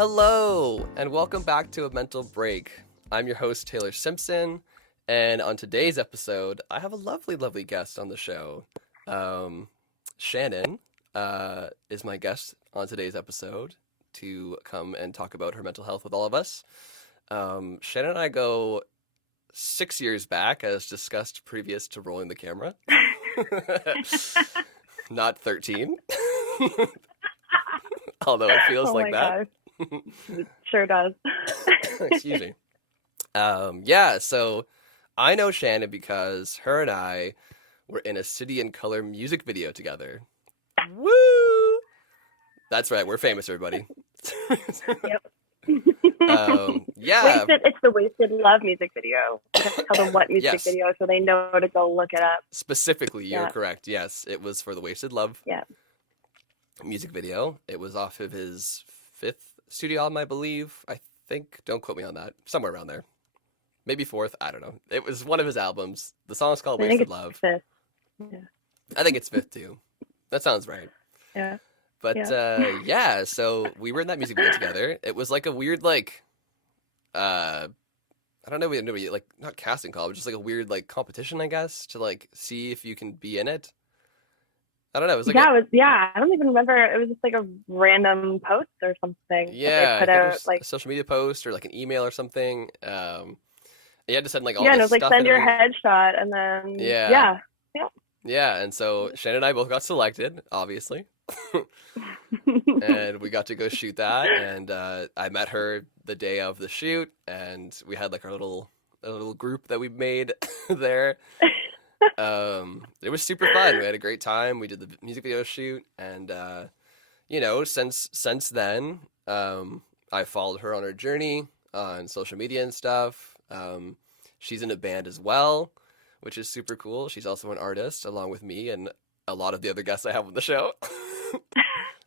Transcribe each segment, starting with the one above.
Hello, and welcome back to A Mental Break. I'm your host, Taylor Simpson, and on today's episode, I have a lovely, lovely guest on the show. Shannon is my guest on today's episode to come and talk about her mental health with all of us. Shannon and I go 6 years back, as discussed previous to rolling the camera. Not 13. Although it feels like that. It sure does. Excuse me. So I know Shannon because her and I were in a City and Color music video together. Woo! That's right, we're famous, everybody. Yep. It's the Wasted Love music video. I have to tell them what music video so they know to go look it up. Specifically, you're correct. Yes, it was for the Wasted Love music video. It was off of his 5th studio album, I believe. I think, don't quote me on that. Somewhere around there. Maybe 4th, I don't know. It was one of his albums. The song is called Wasted Love. 5th. Yeah. I think it's 5th too. That sounds right. Yeah. But so we were in that music video together. It was like a weird I don't know, like not casting call, but just like a weird like competition, I guess, to like see if you can be in it. I don't know. It was like I don't even remember. It was just like a random post or something. Yeah, put out like a social media post or like an email or something. You had to send like all. Yeah, and it was like send your headshot, and then yeah. And so Shannon and I both got selected, obviously, and we got to go shoot that. And I met her the day of the shoot, and we had like our little group that we made there. It was super fun. We had a great time. We did the music video shoot, and since then, I followed her on her journey on social media and stuff. She's in a band as well, which is super cool. She's also an artist along with me and a lot of the other guests I have on the show.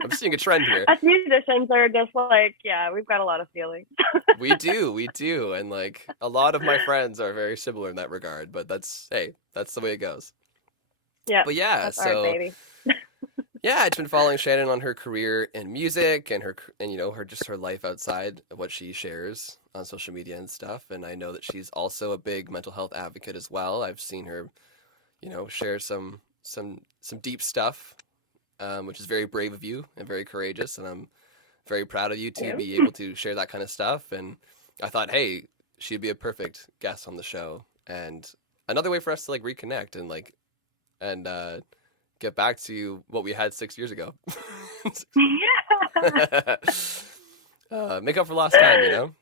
I'm seeing a trend here. Us musicians are just like, we've got a lot of feelings. We do. And like a lot of my friends are very similar in that regard, but that's the way it goes. Yeah. But that's so art, baby. I've been following Shannon on her career in music and her life outside of what she shares on social media and stuff. And I know that she's also a big mental health advocate as well. I've seen her, share some deep stuff, which is very brave of you and very courageous. And I'm very proud of you to be able to share that kind of stuff. And I thought, hey, she'd be a perfect guest on the show and another way for us to like reconnect and get back to what we had 6 years ago. Make up for lost time,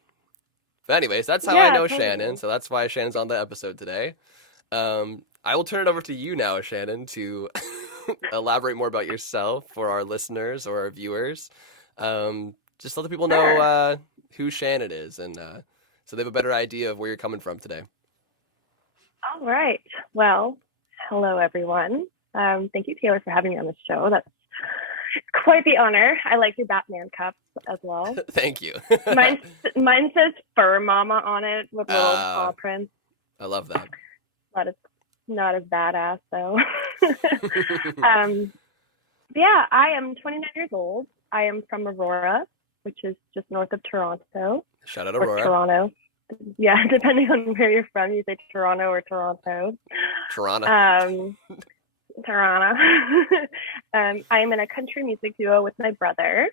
But anyways, that's how I know totally. Shannon. So that's why Shannon's on the episode today. I will turn it over to you now, Shannon, to elaborate more about yourself for our listeners or our viewers. Just let the people know who Shannon is, and so they have a better idea of where you're coming from today. All right. Well, hello, everyone. Thank you, Taylor, for having me on the show. That's quite the honor. I like your Batman cups as well. Thank you. Mine says Fur Mama on it with little paw prints. I love that. Not as badass, though. I am 29 years old. I am from Aurora, which is just north of Toronto. Shout out Aurora. Toronto. Yeah, depending on where you're from, you say Toronto or Toronto. Toronto. Toronto. I'm in a country music duo with my brother.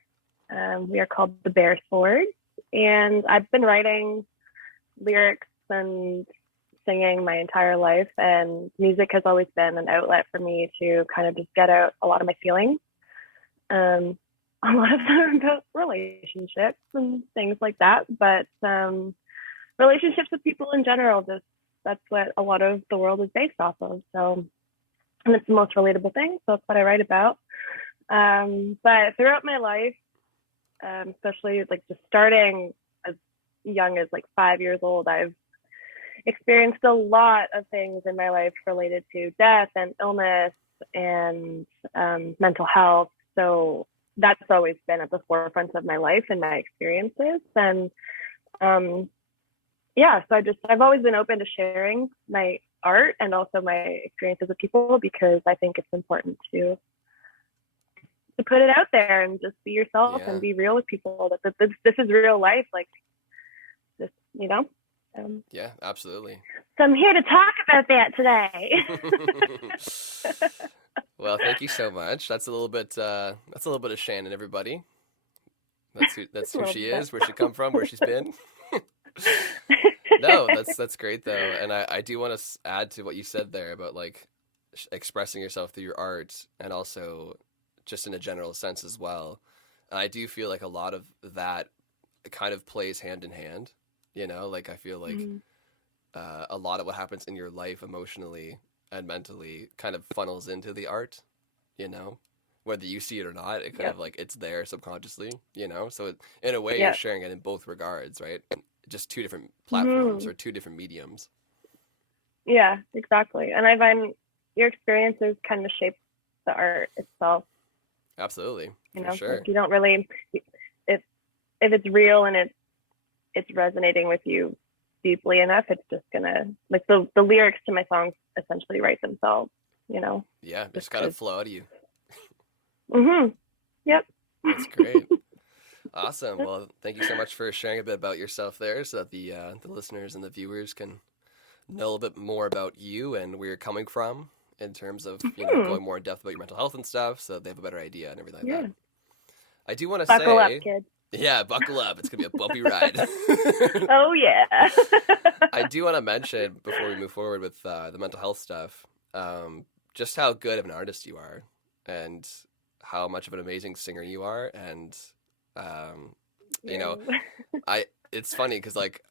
We are called the Beresford, and I've been writing lyrics and singing my entire life, and music has always been an outlet for me to kind of just get out a lot of my feelings. A lot of them about relationships and things like that, but relationships with people in general, that's what a lot of the world is based off of. So, and it's the most relatable thing, so that's what I write about. But throughout my life, especially like just starting as young as like 5 years old, I've experienced a lot of things in my life related to death and illness and mental health. So that's always been at the forefront of my life and my experiences. And so I've always been open to sharing my art and also my experiences with people, because I think it's important to to put it out there and just be yourself Yeah. and be real with people. That this is real life, like just Yeah, absolutely. So I'm here to talk about that today. Well, thank you so much. That's a little bit of Shannon, everybody. That's A who little she bit. is, where she come from, where she's been. No, that's great though, and I do want to add to what you said there about like expressing yourself through your art, and also just in a general sense as well. And I do feel like a lot of that kind of plays hand in hand. Like I feel like Mhm. a lot of what happens in your life emotionally and mentally kind of funnels into the art. You know, whether you see it or not, it kind Yep. of like it's there subconsciously. So in a way, you're Yep. sharing it in both regards, right? Just two different platforms Mhm. or two different mediums. Yeah, exactly. And I find your experiences kind of shape the art itself. Absolutely, for Like sure. you don't really, if it's real and it's resonating with you deeply enough, it's just gonna like the lyrics to my songs essentially write themselves. Yeah, it Just just gotta because. flow out of you. Yep. That's great. Awesome. Well, thank you so much for sharing a bit about yourself there, so that the listeners and the viewers can know a little bit more about you and where you're coming from in terms of Mhm. going more in depth about your mental health and stuff, so they have a better idea and everything like Yeah. that. I do want to Buckle up, say, kids. yeah, buckle up. It's gonna be a bumpy ride. Oh yeah. I do want to mention before we move forward with the mental health stuff, just how good of an artist you are, and how much of an amazing singer you are, and um, you know, Yeah. I. It's funny because like,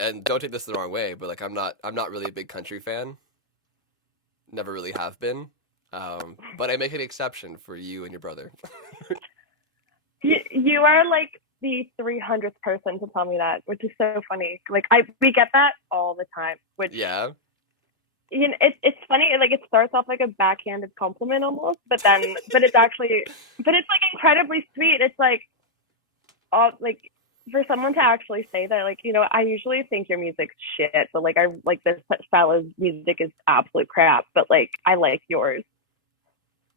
and don't take this the wrong way, but like, I'm not really a big country fan. Never really have been. But I make an exception for you and your brother. You are like the 300th person to tell me that, which is so funny. Like we get that all the time, which Yeah. it's funny. Like it starts off like a backhanded compliment almost, but it's actually, but it's like incredibly sweet. It's like all like for someone to actually say that, like I usually think your music's shit, but like I like this style of music is absolute crap, but like I like yours.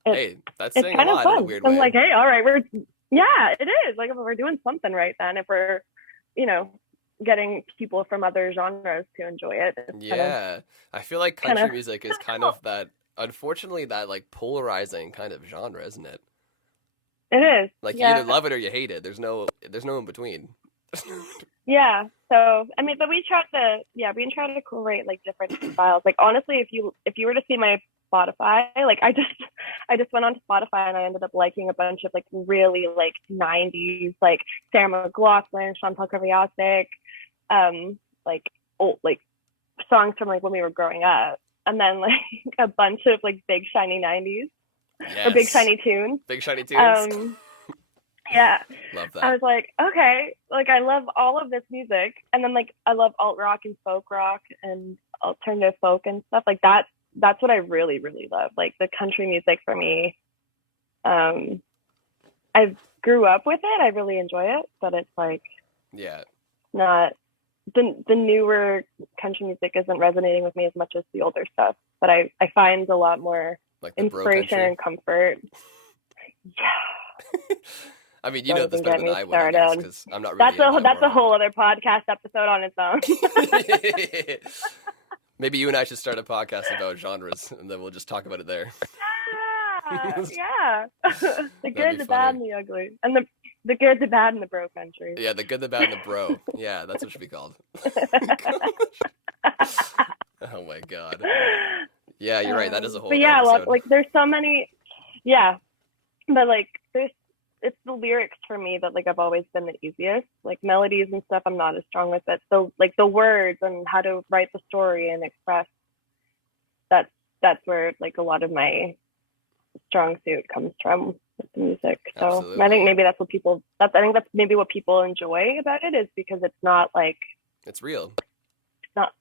It's Hey, that's it's saying a kind of lot in a fun. weird I'm way. like, hey, all right, yeah, it is. Like if we're doing something right, then if we're, you know, getting people from other genres to enjoy it, it's Yeah, I feel like kind of country music is kind of that, unfortunately, that like polarizing kind of genre, isn't it? it is. Like you either Yeah, love it or you hate it. There's no in between. yeah. So I mean, but we try to curate like different styles. Like honestly, if you were to see my Spotify, like I just went on to Spotify and I ended up liking a bunch of like really like 90s like Sarah McLachlan, Chantal Kreviazik, like old like songs from like when we were growing up, and then like a bunch of like big shiny 90s or big Yes, shiny tunes. big shiny tunes. Um, yeah, Love I that. was like, okay, like I love all of this music, and then like I love alt rock and folk rock and alternative folk and stuff like that. That's what I really really love. Like the country music for me. Um, I grew up with it. I really enjoy it, but it's like Yeah, not the newer country music isn't resonating with me as much as the older stuff. But I find a lot more like the bro inspiration country. and comfort. Yeah, I mean, you don't know this even better get than me I would, I guess, started. because I'm not really That's in a that that's a world. whole other podcast episode on its own. Maybe you and I should start a podcast about genres, and then we'll just talk about it there. Yeah. The That'd be good, the bad, funny. and the ugly, and the good, the bad, and the bro country. Yeah, the good, the bad, and the bro. Yeah, that's what it should be called. Oh my god. Yeah, you're right. That is a whole But other yeah, episode. like there's so many. Yeah, but like there's it's the lyrics for me that like I've always been the easiest. Like melodies and stuff, I'm not as strong with it. So like the words and how to write the story and express, that's that's where like a lot of my strong suit comes from with the music. So I think Absolutely. maybe I think that's maybe what people enjoy about it, is because it's not like It's real. it's not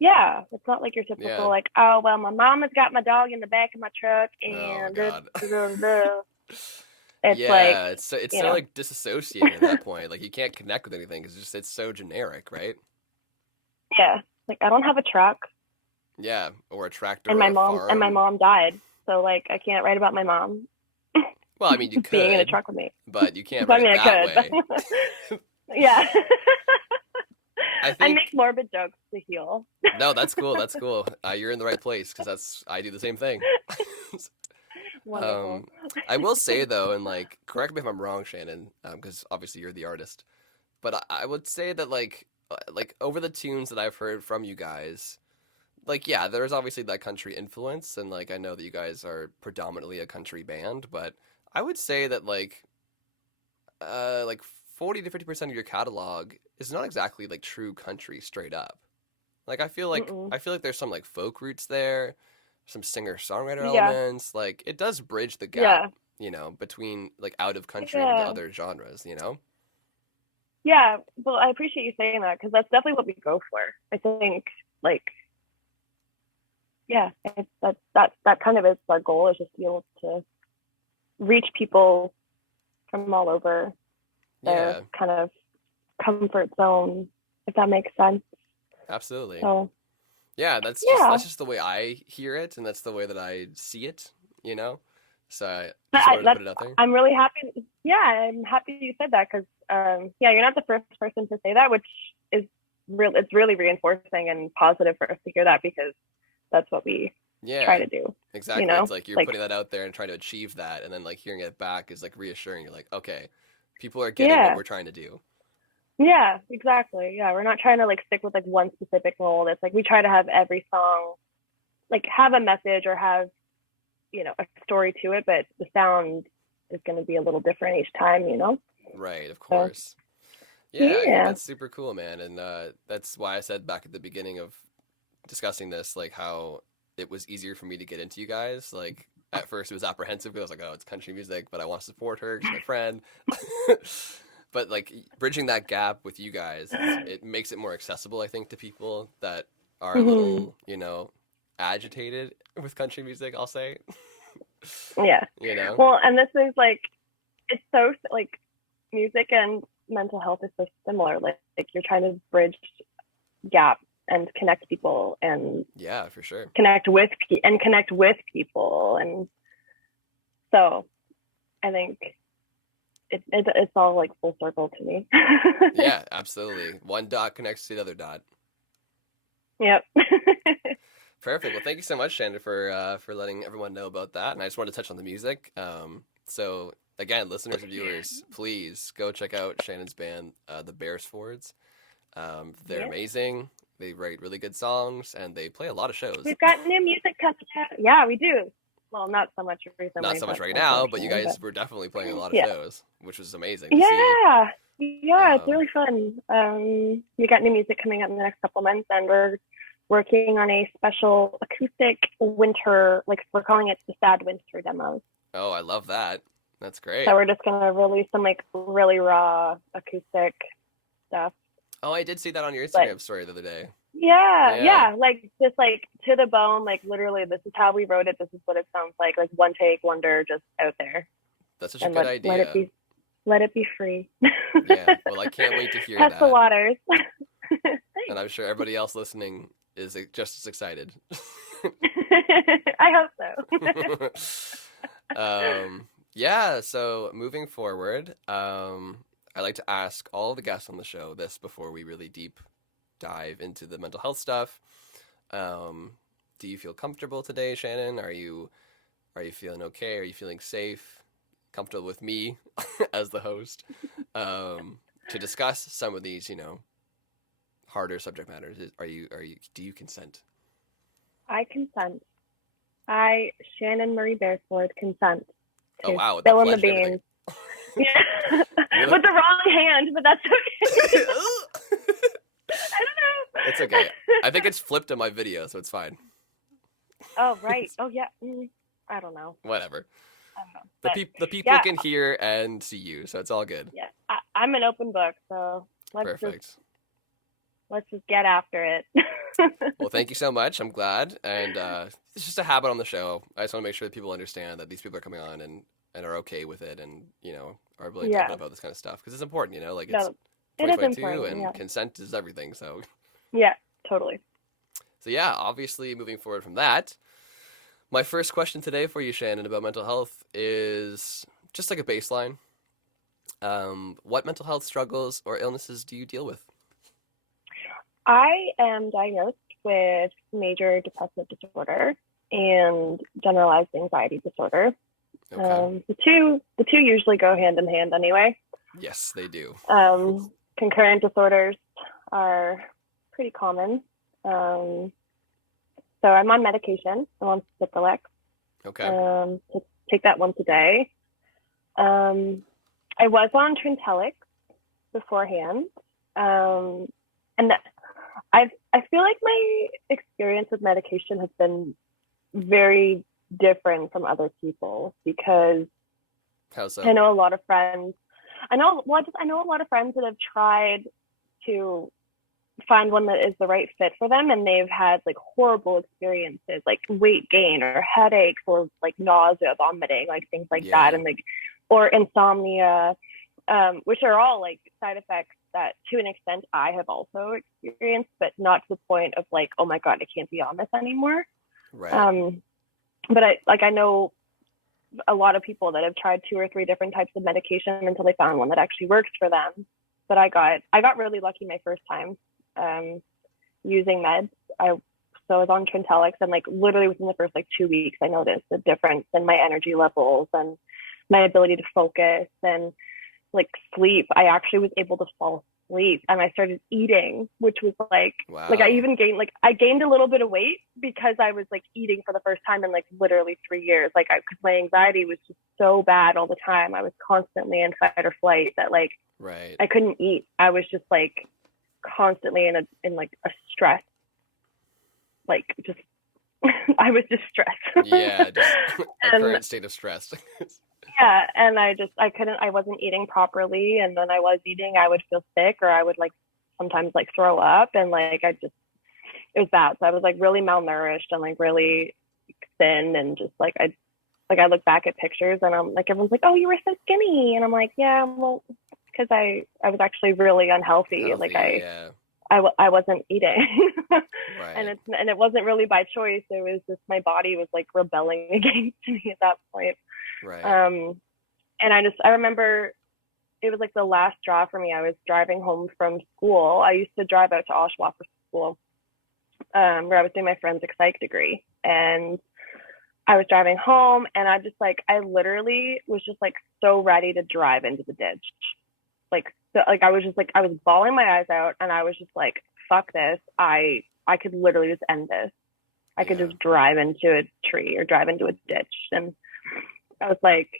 yeah, it's not like your Yeah. typical like, oh well, my mom has got my dog in the back of my truck Oh my and god. it's like, Yeah, it's so you know. like disassociated at that point. Like you can't connect with anything because it's so generic, right? Yeah, like I don't have a truck, Yeah, or a tractor and or my a mom farm. died, so like I can't write about my mom. Well, I mean, you being in a could, truck with me. but you can't So, I write mean, it I that could. way. Yeah. I I think make morbid jokes to heal. no, that's cool. That's cool. You're in the right place because I do the same thing. Wonderful. um, I will say though, and like, correct me if I'm wrong, Shannon, because obviously you're the artist. But I would say that like over the tunes that I've heard from you guys, like yeah, there's obviously that country influence, and like I know that you guys are predominantly a country band, but I would say that like 40 to 50% of your catalog is not exactly like true country straight up. Like Mm-mm. I feel like there's some like folk roots there, some singer songwriter Yeah. elements. Like it does bridge the gap, Yeah. between like out of country and into Yeah. other genres. Yeah. Well, I appreciate you saying that because that's definitely what we go for. I think, like, yeah, that kind of is our goal, is just to be able to reach people from all over their Yeah, kind of comfort zone, if that makes sense. absolutely. So, Yeah, that's just yeah. that's just the way I hear it, and that's the way that I see it, you know. So I But just wanted to put it out there. I'm really happy. Yeah, I'm happy you said that because, yeah, you're not the first person to say that, which is it's really reinforcing and positive for us to hear that because that's what we try Yeah, to do. exactly. It's like you're Like, putting that out there and trying to achieve that, and then like hearing it back is like reassuring. You're like, okay, people are getting what yeah, we're trying to do. yeah, exactly. Yeah, we're not trying to like stick with like one specific role. It's like we try to have every song like have a message or have a story to it, but the sound is going to be a little different each time. Right, of So course. Yeah, I think yeah. that's super cool, man, and that's why I said back at the beginning of discussing this, like how it was easier for me to get into you guys. Like at first it was apprehensive because I was like, oh, it's country music, but I want to support her because she's my friend. But like bridging that gap with you guys, it makes it more accessible, I think, to people that are a Hmm. little, agitated with country music, I'll say. Yeah. You know? Well, and this is like it's so like music and mental health is so similar. Like you're trying to bridge gaps and connect people and Yeah, for sure. connect with people, and so I think it's all like full circle to me. Yeah, absolutely. One dot connects to the other dot. Yep. Perfect. Well, thank you so much, Shannon, for letting everyone know about that. And I just wanted to touch on the music. So again, listeners and viewers, please go check out Shannon's band, the Beresfords. They're Yeah. amazing. They write really good songs, and they play a lot of shows. We've got new music coming out. Yeah, we do. Well, not so much recently. Not so much but right now, but you unfortunately, guys were definitely playing a lot of yeah. shows, which was amazing to see. Yeah. Yeah, it's Um, really fun. We got new music coming out in the next couple months, and we're working on a special acoustic winter, like we're calling it the Sad Winter demos. oh, I love that. That's great. So we're just gonna release some like really raw acoustic stuff. Oh, I did see that on your But Instagram story the other day. yeah, like just like to the bone, like literally this is how we wrote it, this is what it sounds like one take wonder, just out there. That's such a And good let it be free. Yeah, well, I can't wait to hear Test the that. waters. And I'm sure everybody else listening is just as excited. I hope so. Yeah, so moving forward, I like to ask all the guests on the show this before we really deep dive into the mental health stuff. Do you feel comfortable today, Shannon? Are you feeling okay? Are you feeling safe? Comfortable with me as the host to discuss some of these, harder subject matters? Do you consent? I consent. I, Shannon Marie Beresford, consent Oh to wow, with spill the in the pledge and everything. beans. Yeah. With the wrong hand, but that's okay. I don't know. It's okay. I think it's flipped on my video, so it's fine. Oh, right. Oh, yeah. I don't know. Whatever. I don't know. The people yeah. can hear and see you, so it's all good. Yeah, I'm an open book, so Perfect. Let's just get after it. Well, thank you so much. I'm glad, and it's just a habit on the show. I just want to make sure that people understand that these people are coming on and are okay with it, and are willing to open about this kind of stuff because it's important. Like it's it is 2022, important, and consent is everything. So yeah, totally. So yeah, obviously moving forward from that, my first question today for you, Shannon, about mental health is: just like a baseline, what mental health struggles or illnesses do you deal with? I am diagnosed with major depressive disorder and generalized anxiety disorder. Okay. The two usually go hand in hand anyway. Yes, they do. Concurrent disorders are pretty common. So I'm on medication. I'm on Cipralex. Okay. To take that once a day. I was on Trintellix beforehand, and I feel like my experience with medication has been very different from other people because How so? I know a lot of friends. I know a lot of friends that have tried to find one that is the right fit for them, and they've had like horrible experiences, like weight gain or headaches or like nausea, vomiting, like things like Yeah. that, and like or insomnia, which are all like side effects that to an extent I have also experienced, but not to the point of like, oh my God, I can't be on this anymore. Right. But I know a lot of people that have tried 2 or 3 different types of medication until they found one that actually works for them. But I got really lucky my first time using meds. So I was on Trintellix, and like literally within the first like 2 weeks, I noticed a difference in my energy levels and my ability to focus and like sleep. I actually was able to fall asleep, and I started eating, which was like I Wow. even gained a little bit of weight because I was like eating for the first time in like literally 3 years. Like because my anxiety was just so bad all the time. I was constantly in fight or flight that like Right. I couldn't eat. I was just like constantly in like a stress, like just I was just stressed. Yeah, just a And current state of stress. yeah, and I wasn't eating properly, and then I was eating, I would feel sick, or I would like sometimes like throw up, and like it was bad. So I was like really malnourished and like really thin, and just like I look back at pictures, and I'm like, everyone's like, oh, you were so skinny, and I'm like, yeah, well, because I was actually really unhealthy. Healthy, Like yeah. I wasn't eating. Right. And it wasn't really by choice. It was just my body was like rebelling against me at that point. Right. And I remember it was like the last straw for me. I was driving home from school. I used to drive out to Oshawa for school, where I was doing my forensic psych degree. And I was driving home, and I literally was just like so ready to drive into the ditch. I was just like, I was bawling my eyes out, and I was just like, fuck this. I could literally just end this. I could Yeah. just drive into a tree or drive into a ditch. And I was like,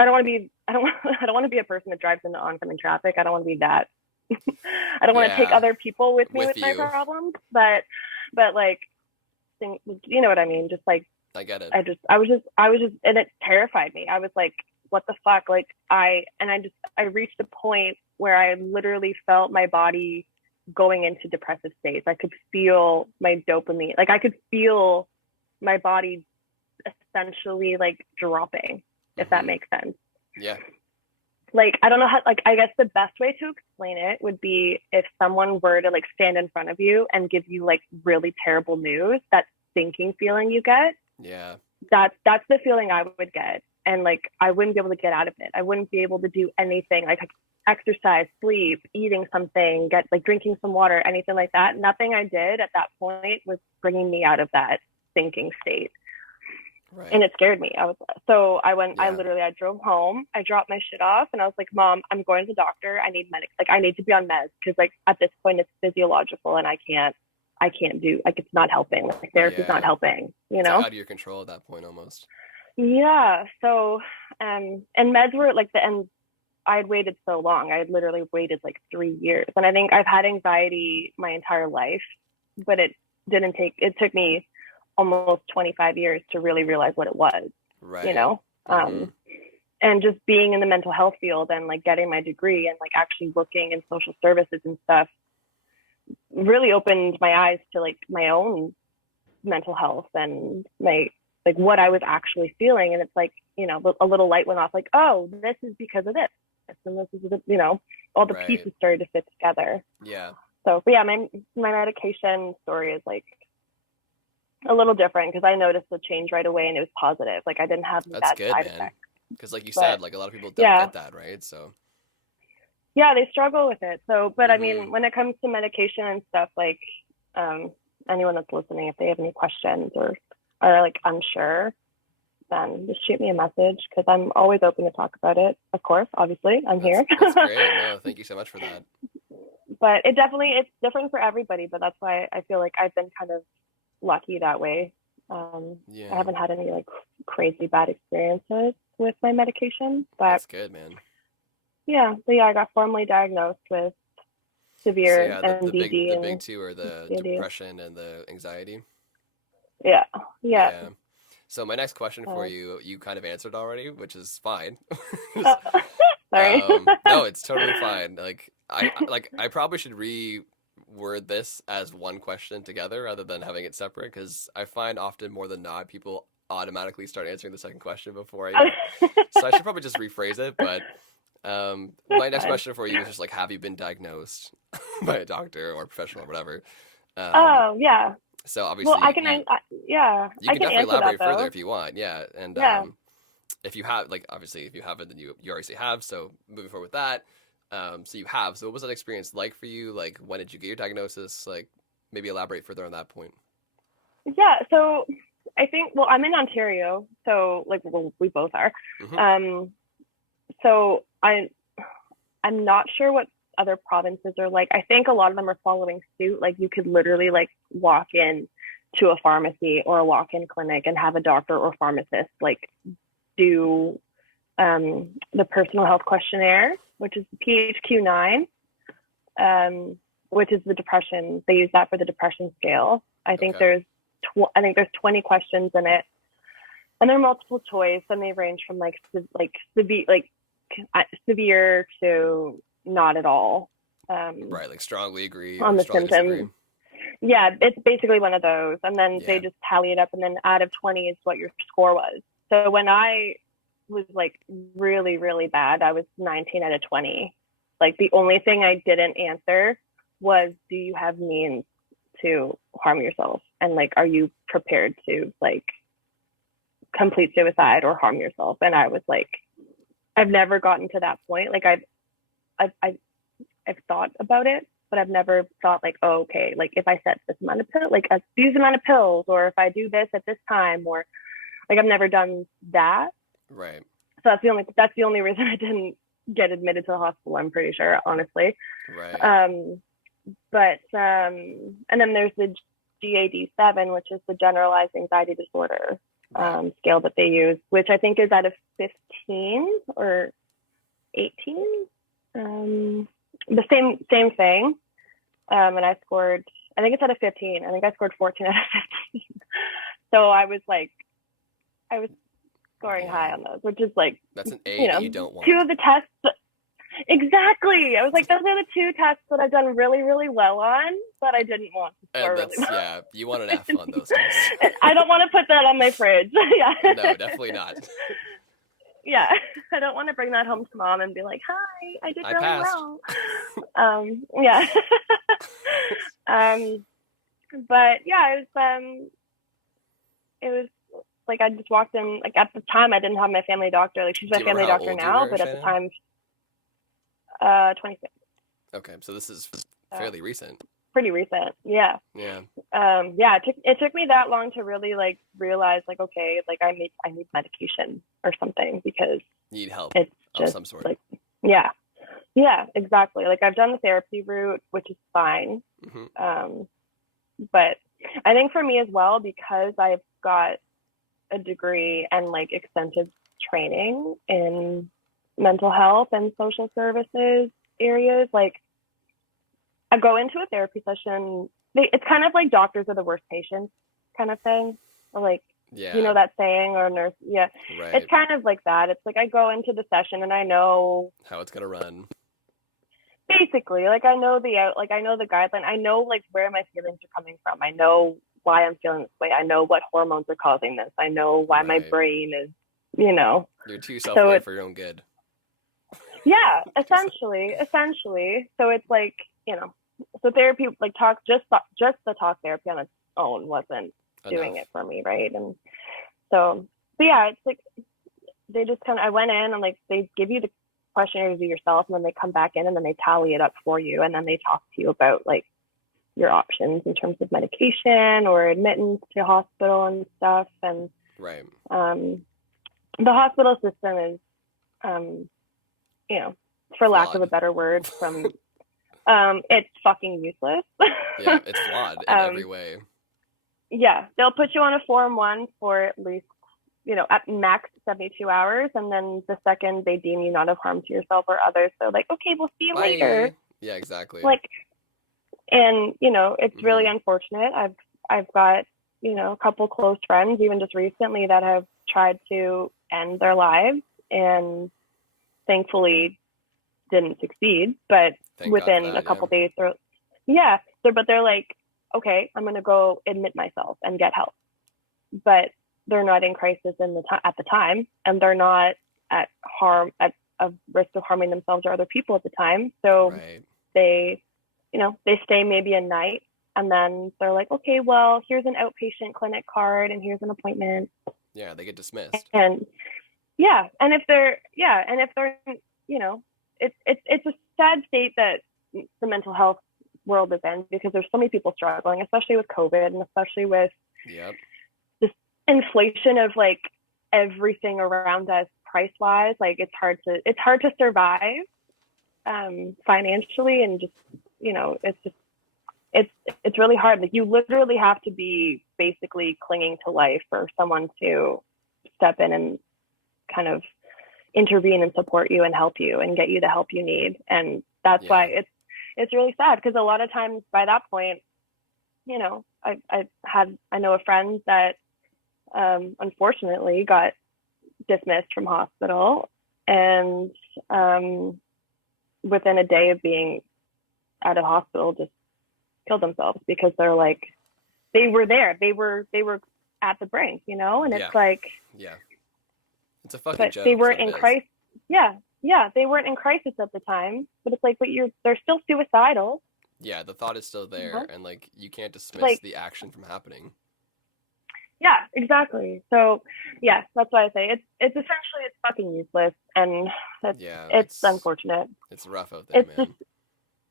I don't want to be a person that drives into oncoming traffic. I don't want to be that. I don't want to take Yeah. other people with me With with my you. problems, but like, you know what I mean? Just like, I get it. I was just, and it terrified me. I was like, what the fuck? Like I reached a point where I literally felt my body going into depressive states. I could feel my dopamine. Like I could feel my body essentially like dropping, if that Hmm. makes sense. Yeah. Like I don't know how, like I guess the best way to explain it would be if someone were to like stand in front of you and give you like really terrible news, that sinking feeling you get, Yeah. that's the feeling I would get. And like I wouldn't be able to get out of it. I wouldn't be able to do anything like exercise, sleep, eating something, get like drinking some water, anything like that. Nothing I did at that point was bringing me out of that sinking state. Right. And it scared me. I drove home, I dropped my shit off, and I was like, Mom, I'm going to the doctor. I need I need to be on meds, because like at this point it's physiological, and I can't do, like, it's not helping. Like therapy's not Yeah. helping, It's like out of your control at that point almost. Yeah. So and meds were like and I had waited so long. I had literally waited like 3 years. And I think I've had anxiety my entire life, but it took me almost 25 years to really realize what it was, you Right. know? Hmm. And just being in the mental health field and like getting my degree and like actually working in social services and stuff really opened my eyes to like my own mental health and my like what I was actually feeling. And it's like, a little light went off, like, oh, this is because of this. And this is, all the Right. pieces started to fit together. Yeah. So, but yeah, my medication story is like a little different because I noticed the change right away, and it was positive. Like I didn't have any That's bad good, side man. effects. Because like you But said, like a lot of people don't yeah, get that, right? So, yeah, they struggle with it. So, but I hmm mean, when it comes to medication and stuff, like um, anyone that's listening, if they have any questions or are like unsure, then just shoot me a message because I'm always open to talk about it. Of course, obviously, I'm here. that's great. No, thank you so much for that. But it's different for everybody. But that's why I feel like I've been kind of lucky that way. I Yeah, haven't had any like crazy bad experiences with my medication, but that's good, man. yeah, I got formally diagnosed with So severe yeah, MDD the big and two are the PTSD. depression and the anxiety. Yeah, yeah. Yeah. So my next question for Uh, you, you kind of answered already, which is fine. oh, sorry. No, it's totally fine. I probably should reword this as one question together rather than having it separate because I find often more than not people automatically start answering the second question before I. So I should probably just rephrase it. But That's my next fine. question for you is just like, have you been diagnosed by a doctor or professional or whatever? Um, Oh, yeah. so Well, obviously yeah, you I can can definitely answer that elaborate further though. if you want. Yeah, and Yeah. if you have, like, obviously, if you haven't, then you obviously have. So moving forward with that, so you have. So what was that experience like for you? Like, when did you get your diagnosis? Like, maybe elaborate further on that point. Yeah. So I think, well, I'm in Ontario, so like, well, we both are. Hmm Um, so I'm not sure what other provinces are like. I think a lot of them are following suit. Like you could literally like walk in to a pharmacy or a walk-in clinic and have a doctor or pharmacist like do the personal health questionnaire, which is the PHQ-9, which is the depression. They use that for the depression scale. Okay. I think there's 20 questions in it, and they're multiple choice, and they range from severe to not at all Right. Like, strongly agree on or the strongly disagree. symptoms. Yeah, it's basically one of those. And then they Yeah. just tally it up, and then out of 20 is what your score was. So when I was like really, really bad, I was 19 out of 20. Like the only thing I didn't answer was, do you have means to harm yourself? And like, are you prepared to like complete suicide or harm yourself? And I was like, I've never gotten to that point. Like I've I've thought about it, but I've never thought like, oh, okay, like if I set this amount of pills, like these amount of pills, or if I do this at this time, or like I've never done that. Right. So that's the only reason I didn't get admitted to the hospital. I'm pretty sure, honestly. Right. Um, and then there's the GAD-7, which is the generalized anxiety disorder Right. scale that they use, which I think is out of 15 or 18. The same thing. And I scored, I think it's out of 15. I think I scored 14 out of 15. So I was scoring Yeah. high on those, which is like, That's an A you that know, you don't two want. of the tests. Exactly. I was like, those are the two tests that I've done really, really well on, but I didn't want to score And really that's, well. yeah, you want an F on those tests. I don't want to put that on my fridge. Yeah. No, definitely not. Yeah. I don't want to bring that home to mom and be like, hi, I did I really passed. well. Yeah. But yeah, it was like I just walked in. Like at the time, I didn't have my family doctor. Like she's Do my you remember family how doctor old you now, were, but at the Shannon? time, 26. Okay, so this is So fairly recent. pretty recent. Yeah. Yeah. Yeah. It took me that long to really like realize like, okay, like I need medication or something because Need help it's of just some sort. like, yeah, yeah, exactly. Like I've done the therapy route, which is fine. Hmm But I think for me as well, because I've got a degree and like extensive training in mental health and social services areas, like I go into a therapy session. It's kind of like doctors are the worst patients kind of thing. Or like, you Yeah. know, that saying, or nurse. Yeah. It's Right. kind of like that. It's like I go into the session and I know How it's gonna run. basically, like I know the guideline. I know like where my feelings are coming from. I know why I'm feeling this way. I know what hormones are causing this. I know why my Right. brain is, you know. You're too So self-aware it's for your own good. yeah, essentially. So it's like, you know, so therapy like just the talk therapy on its own wasn't doing Enough. it for me, right? And so, but yeah, it's like they just kind of, I went in and like they give you the questionnaire to do yourself, and then they come back in and then they tally it up for you, and then they talk to you about like your options in terms of medication or admittance to hospital and stuff. And Right. the hospital system is, you know, for lack of a Flawed. better word, from it's fucking useless. Yeah, it's flawed in every way. Yeah, they'll put you on a form 1 for at least, you know, at max 72 hours, and then the second they deem you not of harm to yourself or others, they're like, okay, we'll see you Bye. later. Yeah, exactly. Like, and you know, it's really unfortunate. I've got, you know, a couple close friends, even just recently, that have tried to end their lives and thankfully didn't succeed. But Thank within God for a couple that, days, they're like, okay, I'm gonna go admit myself and get help. But they're not in crisis at the time, and they're not at risk of harming themselves or other people at the time. So right. they, you know, they stay maybe a night, and then they're like, okay, well, here's an outpatient clinic card, and here's an appointment. Yeah, they get dismissed. And and if they're, you know, it's a sad state that the mental health world is in, because there's so many people struggling, especially with COVID, and especially with Yep. this inflation of like everything around us price wise. Like it's hard to survive financially, and just, you know, it's really hard. Like you literally have to be basically clinging to life for someone to step in and kind of intervene and support you and help you and get you the help you need. And that's why it's really sad, because a lot of times by that point, you know, I know a friend that unfortunately got dismissed from hospital, and within a day of being out of hospital just killed themselves, because they're like, they were at the brink, you know. And it's like, it's a fucking but joke. they weren't in crisis. They weren't in crisis at the time, but it's like, but they're still suicidal. Yeah, the thought is still there, Uh-huh. and like you can't dismiss Like, the action from happening. yeah, exactly. So yeah, that's why I say it's essentially, it's fucking useless, and it's unfortunate. It's rough out there, It's man. just,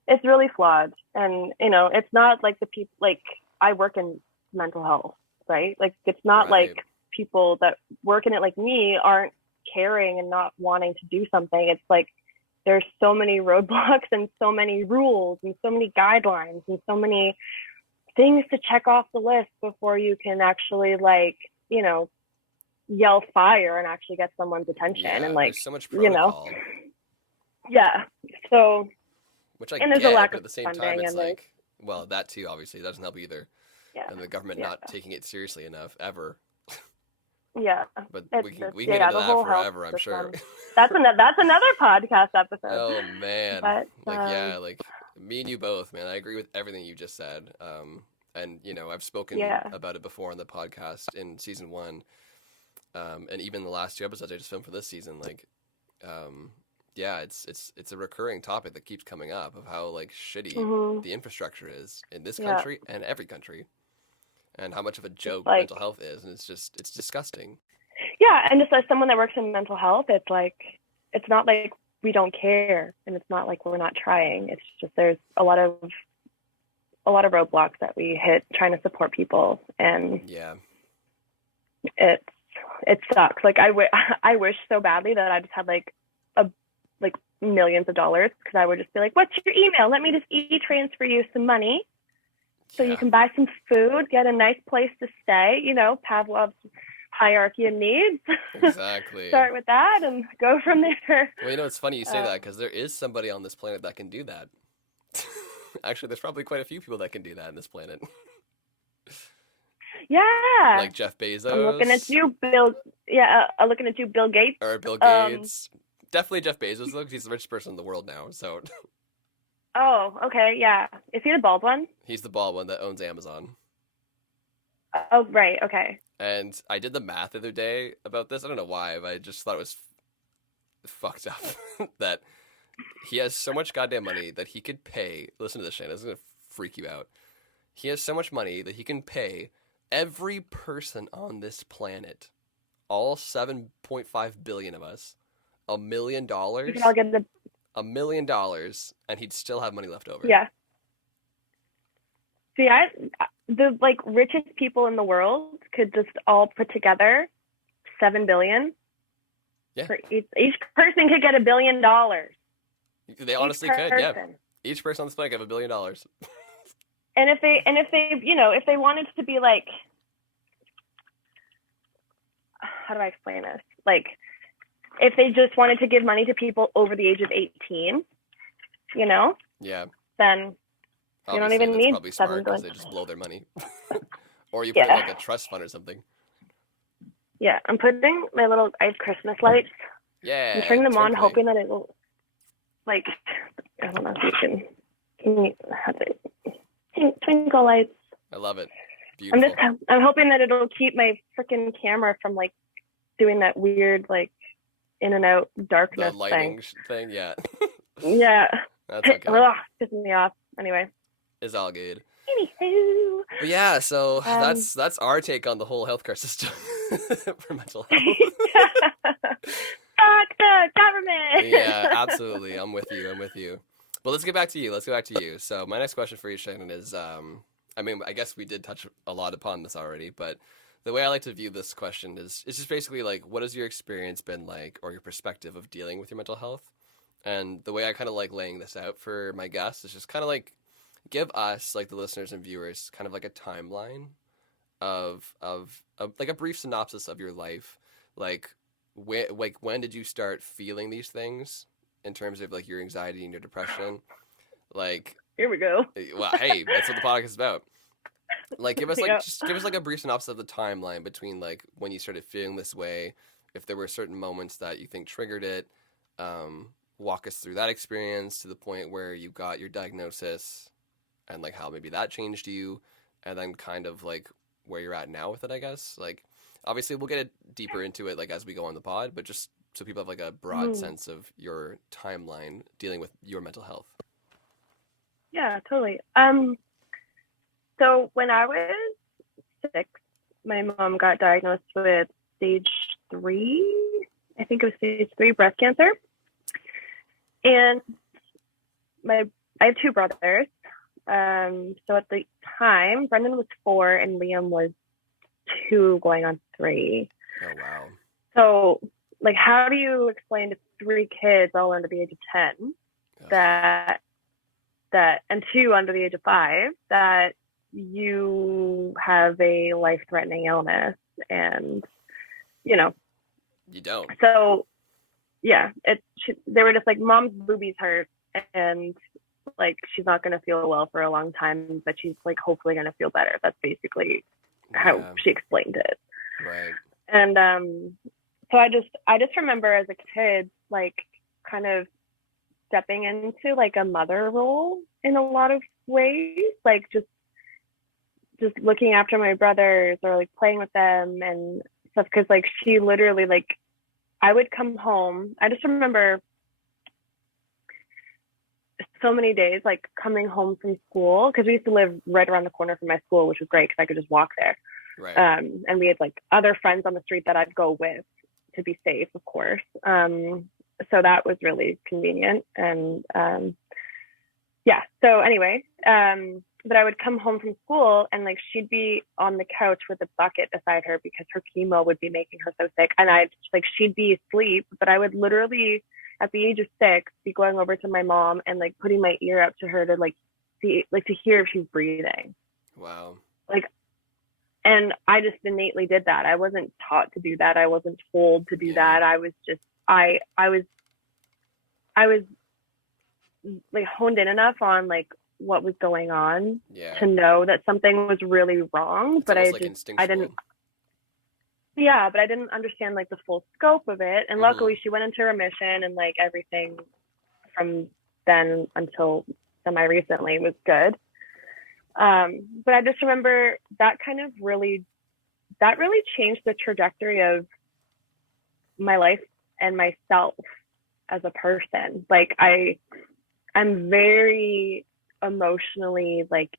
it's really flawed. And you know, it's not like the people, like I work in mental health, right? Like it's not like people that work in it like me aren't caring and not wanting to do something. It's like there's so many roadblocks and so many rules and so many guidelines and so many things to check off the list before you can actually, like, you know, yell fire and actually get someone's attention. And like, there's so much protocol. You know, so which I and there's get, a lack but of at the same funding, time, it's and like, well, that too obviously doesn't help either. Yeah. And the government not taking it seriously enough ever. Yeah. But we can get into that forever, I'm sure. That's another podcast episode. Oh man. But, like me and you both, man. I agree with everything you just said. And you know, I've spoken about it before on the podcast in season 1. And even the last 2 episodes I just filmed for this season, like it's a recurring topic that keeps coming up, of how like shitty the infrastructure is in this country and every country. And how much of a joke mental health is, and it's disgusting. Yeah, and just as someone that works in mental health, it's like, it's not like we don't care, and it's not like we're not trying. It's just there's a lot of roadblocks that we hit trying to support people, and it sucks. Like I wish so badly that I just had like millions of dollars, because I would just be like, what's your email? Let me just e-transfer you some money. So you can buy some food, get a nice place to stay, you know, Pavlov's hierarchy of needs. Exactly. Start with that and go from there. Well, you know, it's funny you say that, because there is somebody on this planet that can do that. Actually, there's probably quite a few people that can do that on this planet. Yeah. Like Jeff Bezos. I'm looking at you, Bill. Yeah, I'm looking at you, Bill Gates. Or Bill Gates. Definitely Jeff Bezos, though, because he's the richest person in the world now, so... Oh, okay, yeah. Is he the bald one? He's the bald one that owns Amazon. Oh, right, okay. And I did the math the other day about this. I don't know why, but I just thought it was fucked up that he has so much goddamn money that he could pay... Listen to this, Shannon. This is going to freak you out. He has so much money that he can pay every person on this planet all 7.5 billion of us We could all get $1 million, and he'd still have money left over. yeah. See, the like richest people in the world could just all put together 7 billion. Yeah. For each person could get $1 billion. They honestly could, yeah. Each person on this planet could have $1 billion. And if they, if they wanted to be like, how do I explain this? Like, if they just wanted to give money to people over the age of 18, Yeah. then you don't even need probably smart 7 because billion. they just blow their money. Or you put it in like a trust fund or something. Yeah, I'm putting I have Christmas lights. Yeah. I'm turning them on, hoping that it will, like, I don't know if you can have it. Twinkle lights. I love it. Beautiful. I'm hoping that it'll keep my freaking camera from like doing that weird like in and out darkness the lighting thing. Yeah. Yeah. That's okay. Pissing me off. Anyway. It's all good. Anywho. But yeah, so that's our take on the whole healthcare system for mental health. Fuck the government. Yeah, absolutely. I'm with you. But let's get back to you. So my next question for you, Shannon, is I guess we did touch a lot upon this already, but the way I like to view this question is it's just basically like, what has your experience been like, or your perspective of dealing with your mental health? And the way I kind of like laying this out for my guests is just kind of like give us, like the listeners and viewers, kind of like a timeline of like a brief synopsis of your life. Like when did you start feeling these things in terms of like your anxiety and your depression? Like, here we go. Well, hey, that's what the podcast is about. Like, give us like a brief synopsis of the timeline between like when you started feeling this way, if there were certain moments that you think triggered it. Walk us through that experience to the point where you got your diagnosis, and like how maybe that changed you, and then kind of like where you're at now with it, I guess. Like, obviously we'll get deeper into it like as we go on the pod, but just so people have like a broad sense of your timeline dealing with your mental health. Yeah, totally. So when I was 6, my mom got diagnosed with stage 3. I think it was stage 3 breast cancer. And I have 2 brothers. So at the time, Brendan was 4 and Liam was 2 going on 3. Oh, wow. So, like, how do you explain to 3 kids all under the age of 10 that and 2 under the age of 5 that you have a life-threatening illness? And, you don't. So, yeah, they were just like, mom's boobies hurt and like she's not going to feel well for a long time, but she's like hopefully going to feel better. That's basically how she explained it. Right. And so I just remember as a kid like kind of stepping into like a mother role in a lot of ways, like just looking after my brothers or like playing with them and stuff, because like she literally, like, I would come home. I just remember so many days like coming home from school, because we used to live right around the corner from my school, which was great because I could just walk there. Right. And we had like other friends on the street that I'd go with to be safe, of course. So that was really convenient. And yeah, so anyway, but I would come home from school and like she'd be on the couch with a bucket beside her because her chemo would be making her so sick. And she'd be asleep, but I would literally at the age of 6 be going over to my mom and like putting my ear up to her to like see, like to hear if she's breathing. Wow. Like, and I just innately did that. I wasn't taught to do that. I wasn't told to do that. I was just, I was like honed in enough on like what was going on to know that something was really wrong. It's but I didn't understand like the full scope of it. And luckily she went into remission and like everything from then until semi-recently was good. But I just remember that really changed the trajectory of my life and myself as a person. Like I'm very emotionally like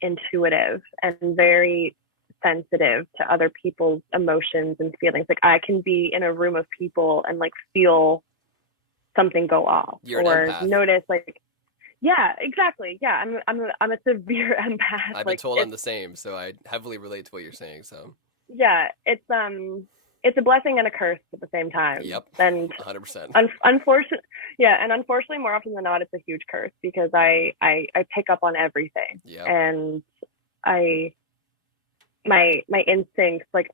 intuitive and very sensitive to other people's emotions and feelings. Like I can be in a room of people and like feel something go off You're an or empath. notice like, yeah, exactly. Yeah. I'm a severe empath. I've been Like told I'm the same, so I heavily relate to what you're saying. So, yeah, it's a blessing and a curse at the same time. yep, And 100%. unfortunately, yeah, and unfortunately, more often than not, it's a huge curse because I pick up on everything, Yep. and I my instincts, like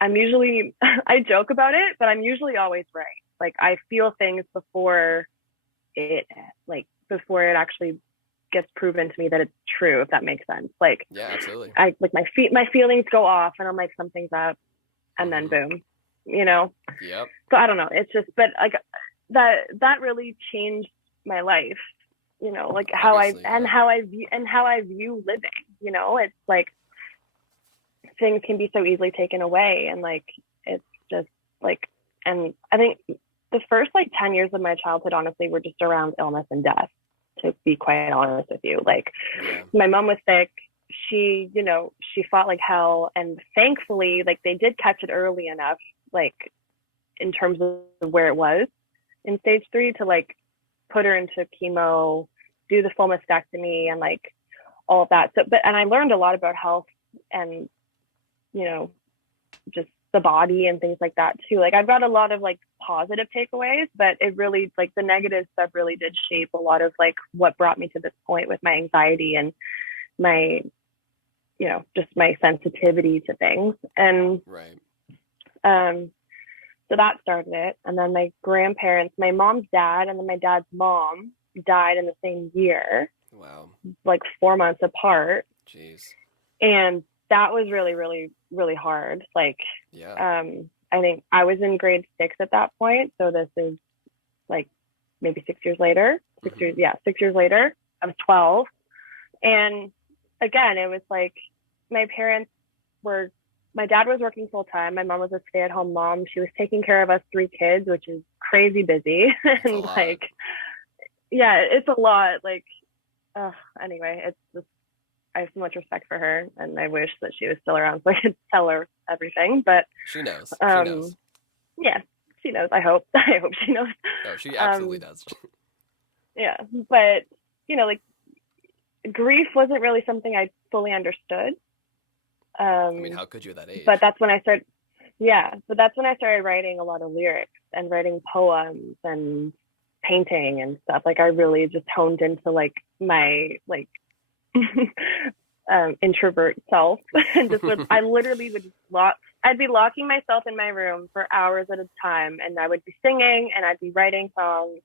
I'm usually I joke about it, but I'm usually always right. Like I feel things it before it actually gets proven to me that it's true, if that makes sense. Like Yeah, absolutely. I like my feelings go off and I'm like something's up and then boom, you know? Yep. So I don't know. It's just but like that really changed my life, you know, like how Obviously, yeah. how I view living, you know? It's like things can be so easily taken away and like it's just like and I think the first like 10 years of my childhood honestly were just around illness and death, to be quite honest with you. Like Yeah. my mom was sick, she you know she fought like hell, and thankfully like they did catch it early enough, like in terms of where it was in stage 3 to like put her into chemo, do the full mastectomy and like all of that. So but and I learned a lot about health and you know just the body and things like that too. Like I've got a lot of like positive takeaways, but it really like the negative stuff really did shape a lot of like what brought me to this point with my anxiety and my you know just my sensitivity to things. And Right. so that started it. And then my grandparents, my mom's dad and then my dad's mom died in the same year, Wow. like 4 months apart. Jeez. And that was really, really, really hard. Like, Yeah. I think I was in grade 6 at that point. So this is like maybe 6 years later. 6 years, yeah, 6 years later. I was 12. And again, it was like my parents were, my dad was working full time. My mom was a stay-at-home mom. She was taking care of us 3 kids, which is crazy busy. And like, yeah, it's a lot. Like, anyway, it's just, I have so much respect for her, and I wish that she was still around so I could tell her everything. But she knows. She knows. Yeah, she knows. I hope. I hope she knows. Oh, she absolutely does. Yeah, but you know, like grief wasn't really something I fully understood. I mean, how could you at that age? But that's when I started. Yeah, but that's when I started writing a lot of lyrics and writing poems and painting and stuff. Like I really just honed into like my like introvert self and just I literally would just I'd be locking myself in my room for hours at a time, and I would be singing and I'd be writing songs.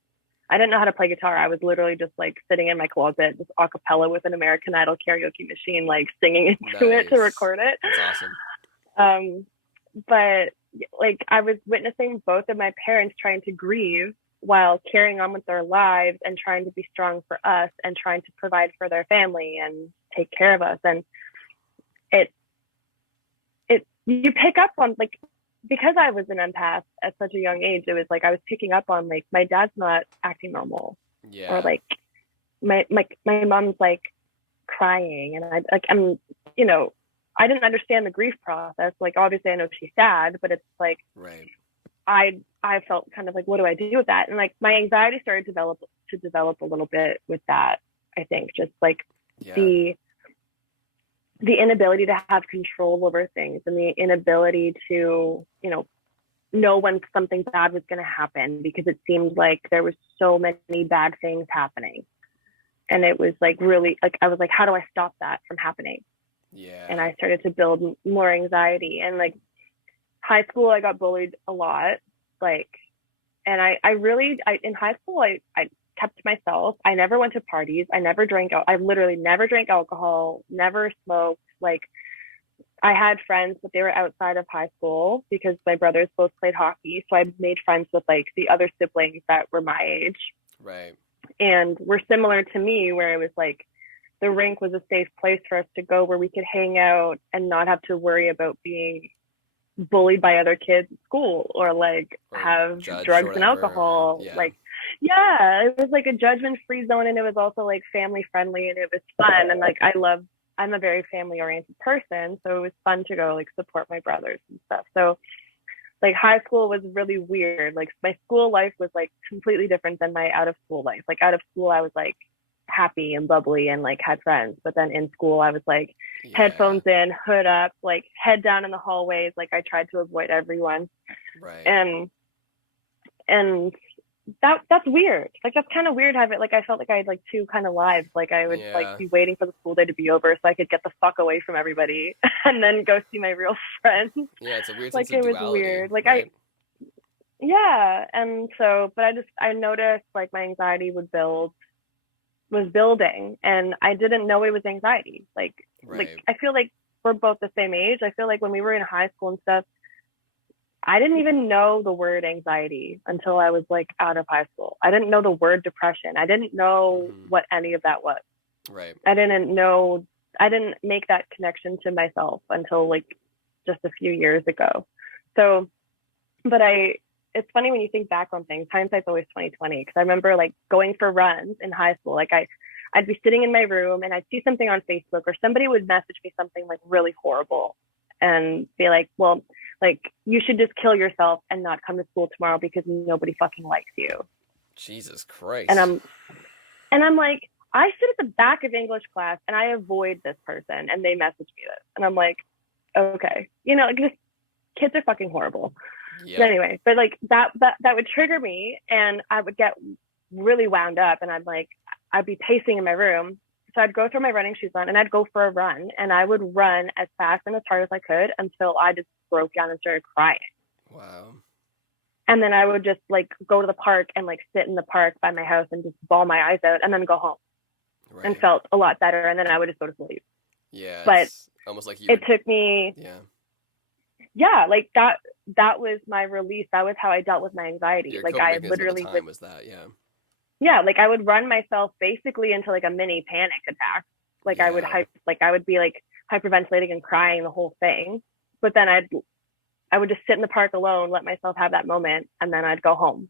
I didn't know how to play guitar. I was literally just like sitting in my closet, just a cappella with an American Idol karaoke machine, like singing into it to record it. That's awesome. But like I was witnessing both of my parents trying to grieve while carrying on with their lives and trying to be strong for us and trying to provide for their family and take care of us. And it you pick up on like, because I was an empath at such a young age, it was like I was picking up on like my dad's not acting normal. Yeah. Or like my mom's like crying, and I'm you know, I didn't understand the grief process. Like obviously I know she's sad, but it's like right. I felt kind of like, what do I do with that? And like my anxiety started to develop a little bit with that. I think just like the inability to have control over things and the inability to, you know when something bad was going to happen, because it seemed like there was so many bad things happening. And it was like really like, I was like, how do I stop that from happening? Yeah. And I started to build more anxiety. And like high school, I got bullied a lot. Like, and I in high school, I kept to myself. I never went to parties. I never drank. I literally never drank alcohol, never smoked. Like I had friends, but they were outside of high school because my brothers both played hockey. So I made friends with like the other siblings that were my age. Right. And were similar to me, where it was like the rink was a safe place for us to go where we could hang out and not have to worry about being bullied by other kids at school or like have drugs and alcohol. Like, yeah, it was like a judgment-free zone, and it was also like family friendly, and it was fun. And like I love I'm a very family oriented person, so it was fun to go like support my brothers and stuff. So like high school was really weird. Like my school life was like completely different than my out of school life. Like out of school I was like happy and bubbly and like had friends, but then in school I was like headphones in, hood up, like head down in the hallways. Like I tried to avoid everyone. Right. And that's weird. Like that's kind of weird having like I felt like I had like two kind of lives. Like I would like be waiting for the school day to be over so I could get the fuck away from everybody and then go see my real friends. Yeah, it's a weird like sense of it duality, was weird. Like right? and so but I noticed like my anxiety was building and I didn't know it was anxiety. Like I feel like we're both the same age. I feel like when we were in high school and stuff, I didn't even know the word anxiety until I was like out of high school. I didn't know the word depression. I didn't know what any of that was. Right. I didn't make that connection to myself until like just a few years ago. So, but it's funny when you think back on things, hindsight's always 2020. Cause I remember like going for runs in high school. Like I'd be sitting in my room and I'd see something on Facebook or somebody would message me something like really horrible and be like, well, like you should just kill yourself and not come to school tomorrow because nobody fucking likes you. Jesus Christ. And I'm like, I sit at the back of English class and I avoid this person and they message me this. And I'm like, okay, like just kids are fucking horrible. Yep. But anyway, but like that would trigger me and I would get really wound up and I'd be pacing in my room. So I'd go throw my running shoes on and I'd go for a run and I would run as fast and as hard as I could until I just broke down and started crying. Wow. And then I would just like go to the park and like sit in the park by my house and just bawl my eyes out and then go home. Right. And felt a lot better. And then I would just go to sleep. Yeah. But almost like it took me. Yeah. Yeah. Like that was my release. That was how I dealt with my anxiety. Your like I literally at the time was that. Yeah. Yeah, like I would run myself basically into like a mini panic attack. Like I would be like hyperventilating and crying the whole thing. But then I would just sit in the park alone, let myself have that moment, and then I'd go home.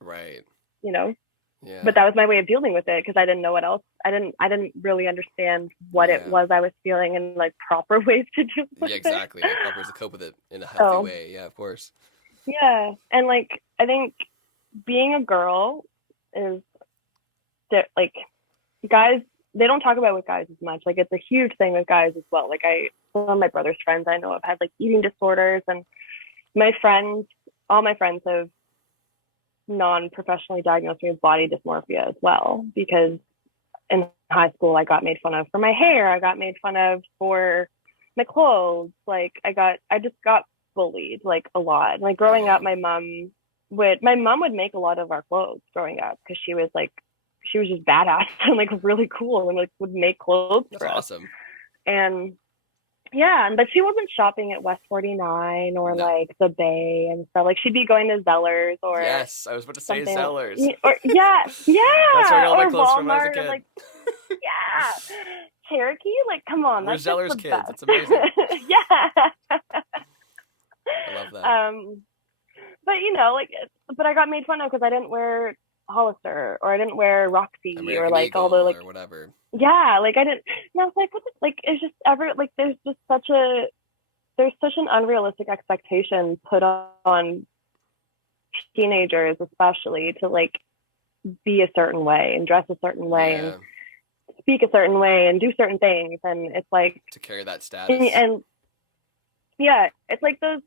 Right. Yeah. But that was my way of dealing with it because I didn't know what else. I didn't really understand what it was I was feeling and like proper ways to deal with it. Yeah, exactly. Like proper ways to cope with it in a healthy way. Yeah, of course. Yeah, and like I think being a girl is like guys, they don't talk about with guys as much. Like it's a huge thing with guys as well. Like some of my brother's friends I know have had like eating disorders, and all my friends have non-professionally diagnosed me with body dysmorphia as well, because in high school I got made fun of for my hair, I got made fun of for my clothes, like I just got bullied like a lot. Like growing up, my mom would make a lot of our clothes growing up because she was just badass and like really cool and like would make clothes for us. That's awesome. And yeah, but she wasn't shopping at West 49 or like the Bay and stuff. Like she'd be going to Zellers or yes, I was about to say Zellers. Or yeah, That's where I got all my clothes Walmart, from when I was a kid. like yeah, Cherokee. Like come on, we're that's Zellers just the kids. best. It's amazing. Yeah. I love that. But but I got made fun of because I didn't wear Hollister or I didn't wear Roxy American or like Eagle all the like or whatever. Yeah, like I didn't. And I was like, what? It's just there's such an unrealistic expectation put on teenagers, especially to like be a certain way and dress a certain way and speak a certain way and do certain things, and it's like to carry that status. And yeah, it's like those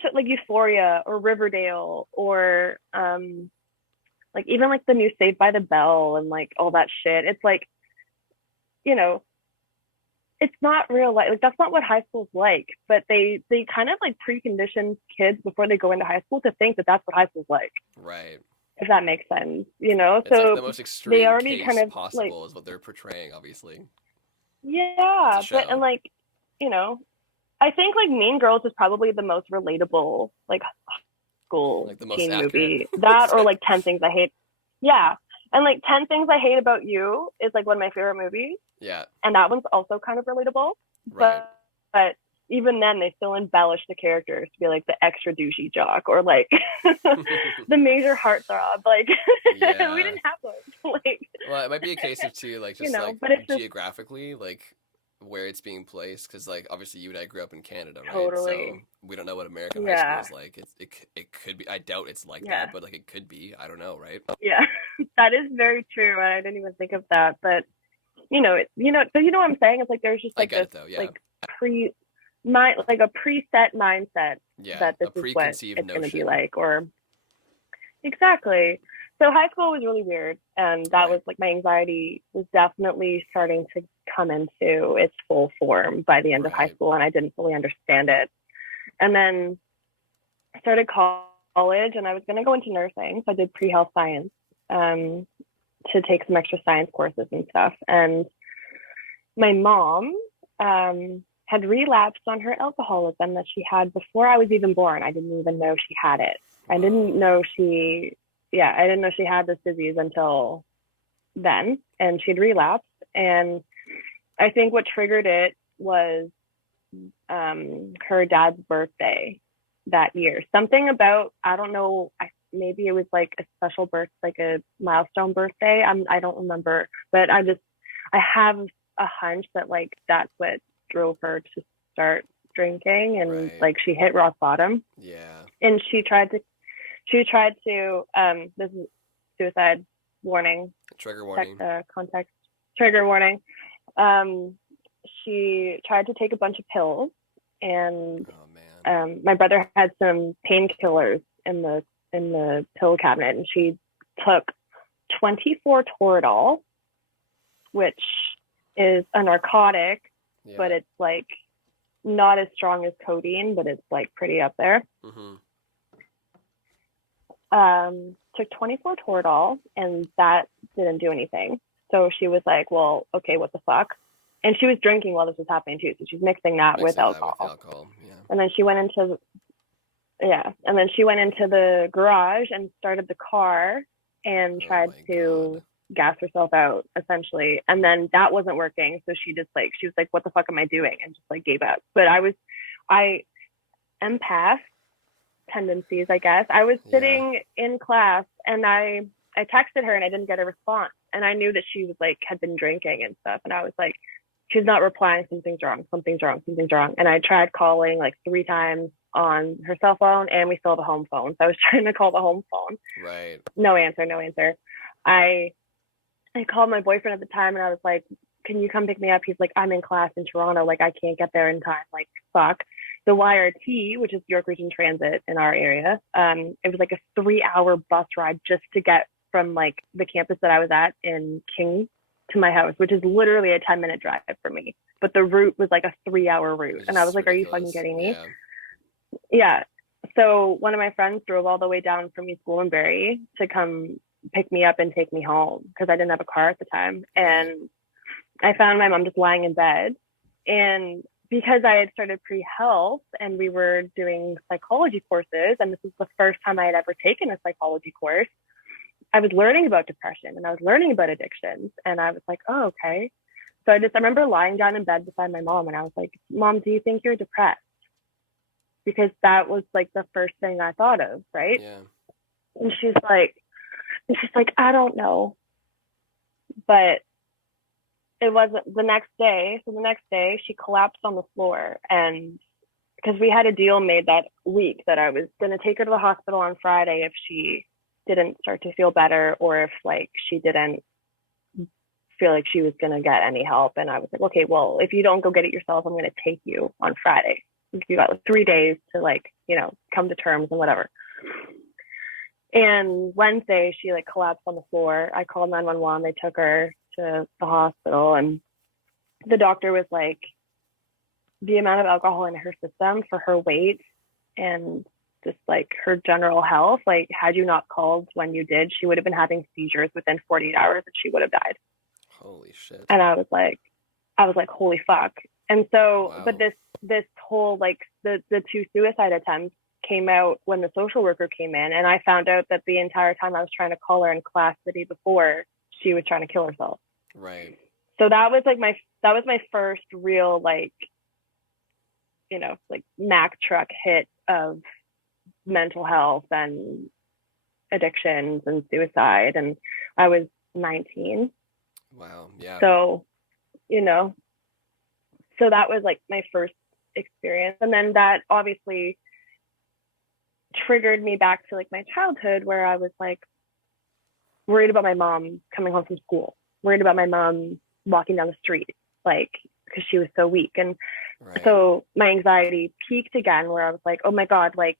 shit like Euphoria or Riverdale or like even like the new Saved by the Bell and like all that shit. It's like, it's not real life. Like that's not what high school's like. But they kind of like precondition kids before they go into high school to think that that's what high school's like. Right. If that makes sense, It's so like the most extreme they already case kind of possible is what they're portraying, obviously. Yeah, but and like, I think like Mean Girls is probably the most relatable like school like the most teen accurate. movie. That or like 10 Things I Hate. Yeah. And like 10 Things I Hate About You is like one of my favorite movies. Yeah. And that one's also kind of relatable. Right. But even then they still embellish the characters to be like the extra douchey jock or like the major heartthrob. Like we didn't have those. Like well, it might be a case of too, like just like but it's geographically, like where it's being placed, because like obviously you and I grew up in Canada, right? So Totally. we don't know what American high school Yeah. is like. It could be. I doubt it's like Yeah. that, but like it could be. I don't know, right? Yeah. That is very true. I didn't even think of that. But but you know what I'm saying? It's like there's just I like get this it though. Yeah, like pre like a preset mindset yeah, that this a is what preconceived it's gonna be notion, like, or exactly. So high school was really weird, and that right? was like my anxiety was definitely starting to come into its full form by the end of high Right. school, and I didn't fully understand it. And then I started college, and I was going to go into nursing, so I did pre-health science um, to take some extra science courses and stuff. And my mom had relapsed on her alcoholism that she had before I was even born. I didn't even know she had it. I didn't Whoa. know I didn't know she had this disease until then. And she'd relapsed. And I think what triggered it was her dad's birthday that year. Something about, I don't know, maybe it was like a special birth, like a milestone birthday. I don't remember, but I have a hunch that like that's what drove her to start drinking, and Right. like she hit rock bottom, Yeah. and she tried to this is suicide warning, Trigger warning. context, trigger warning. um she tried to take a bunch of pills, and Oh man. my brother had some painkillers in the pill cabinet, and she took 24 Toradol, which is a narcotic, but Yeah. it's like not as strong as codeine, but it's like pretty up there. Mhm. Took 24 Toradol, and that didn't do anything. So she was like, well, okay, what the fuck? And she was drinking while this was happening too. So she's mixing that with Mixing that with alcohol. alcohol. Yeah. And then she went into, yeah. And then she went into the garage and started the car and Oh tried my god. to gas herself out essentially. And then that wasn't working. So she was like, what the fuck am I doing? And just like gave up. But I empath tendencies, I guess. I was Yeah. sitting in class, and I texted her and I didn't get a response. And I knew that she was like had been drinking and stuff. And I was like, she's not replying, something's wrong, something's wrong, something's wrong. And I tried calling like 3 times on her cell phone, and we still have a home phone. So I was trying to call the home phone. Right. No answer, no answer. I I called my boyfriend at the time, and I was like, can you come pick me up? He's like, I'm in class in Toronto. Like, I can't get there in time. Like, fuck. The YRT, which is York Region Transit in our area, it was like a 3-hour bus ride just to get from like the campus that I was at in King to my house, which is literally a 10-minute drive for me. But the route was like a 3-hour route. It's And I was just like, are you fucking ridiculous. kidding me? Yeah. Yeah. So one of my friends drove all the way down from East Gwillimbury to come pick me up and take me home because I didn't have a car at the time. Right. And I found my mom just lying in bed. And because I had started pre-health and we were doing psychology courses, and this was the first time I had ever taken a psychology course, I was learning about depression and I was learning about addictions. And I was like, oh, okay. So I remember lying down in bed beside my mom, and I was like, Mom, do you think you're depressed? Because that was like the first thing I thought of, right? Yeah. And she's like, I don't know. But it wasn't the next day. So the next day she collapsed on the floor, and because we had a deal made that week that I was going to take her to the hospital on Friday if she didn't start to feel better, or if like she didn't feel like she was going to get any help. And I was like, okay, well, if you don't go get it yourself, I'm going to take you on Friday. You got like 3 days to like, come to terms and whatever. And Wednesday she like collapsed on the floor. I called 911. They took her to the hospital, and the doctor was like, the amount of alcohol in her system for her weight and just like her general health, like had you not called when you did, she would have been having seizures within 48 hours and she would have died. Holy shit. And I was like, holy fuck. And so, but Wow. this whole like the 2 suicide attempts came out when the social worker came in, and I found out that the entire time I was trying to call her in class the day before, she was trying to kill herself. Right. So that was my first real like, like Mack truck hit of mental health and addictions and suicide. And I was 19. Wow. Yeah. So, you know, so that was like my first experience. And then that obviously triggered me back to like my childhood, where I was like worried about my mom coming home from school, worried about my mom walking down the street, like, because she was so weak. And Right. so my anxiety peaked again, where I was like, oh my God, like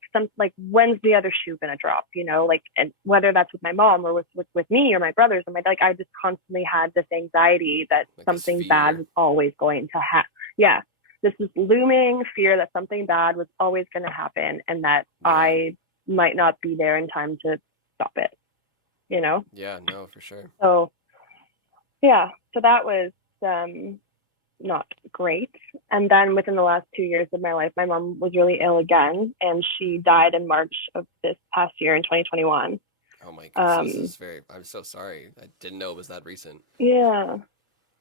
when's the other shoe gonna drop, like, and whether that's with my mom or with me or my brothers, and I just constantly had this anxiety that Like something this bad fear. was always going to happen. Yeah, this is looming fear that something bad was always going to happen, and that Yeah. I might not be there in time to stop it. Yeah, no, for sure. So yeah, so that was not great. And then within the last 2 years of my life, my mom was really ill again, and she died in March of this past year in 2021. Oh my God. So this is I'm so sorry. I didn't know it was that recent. Yeah.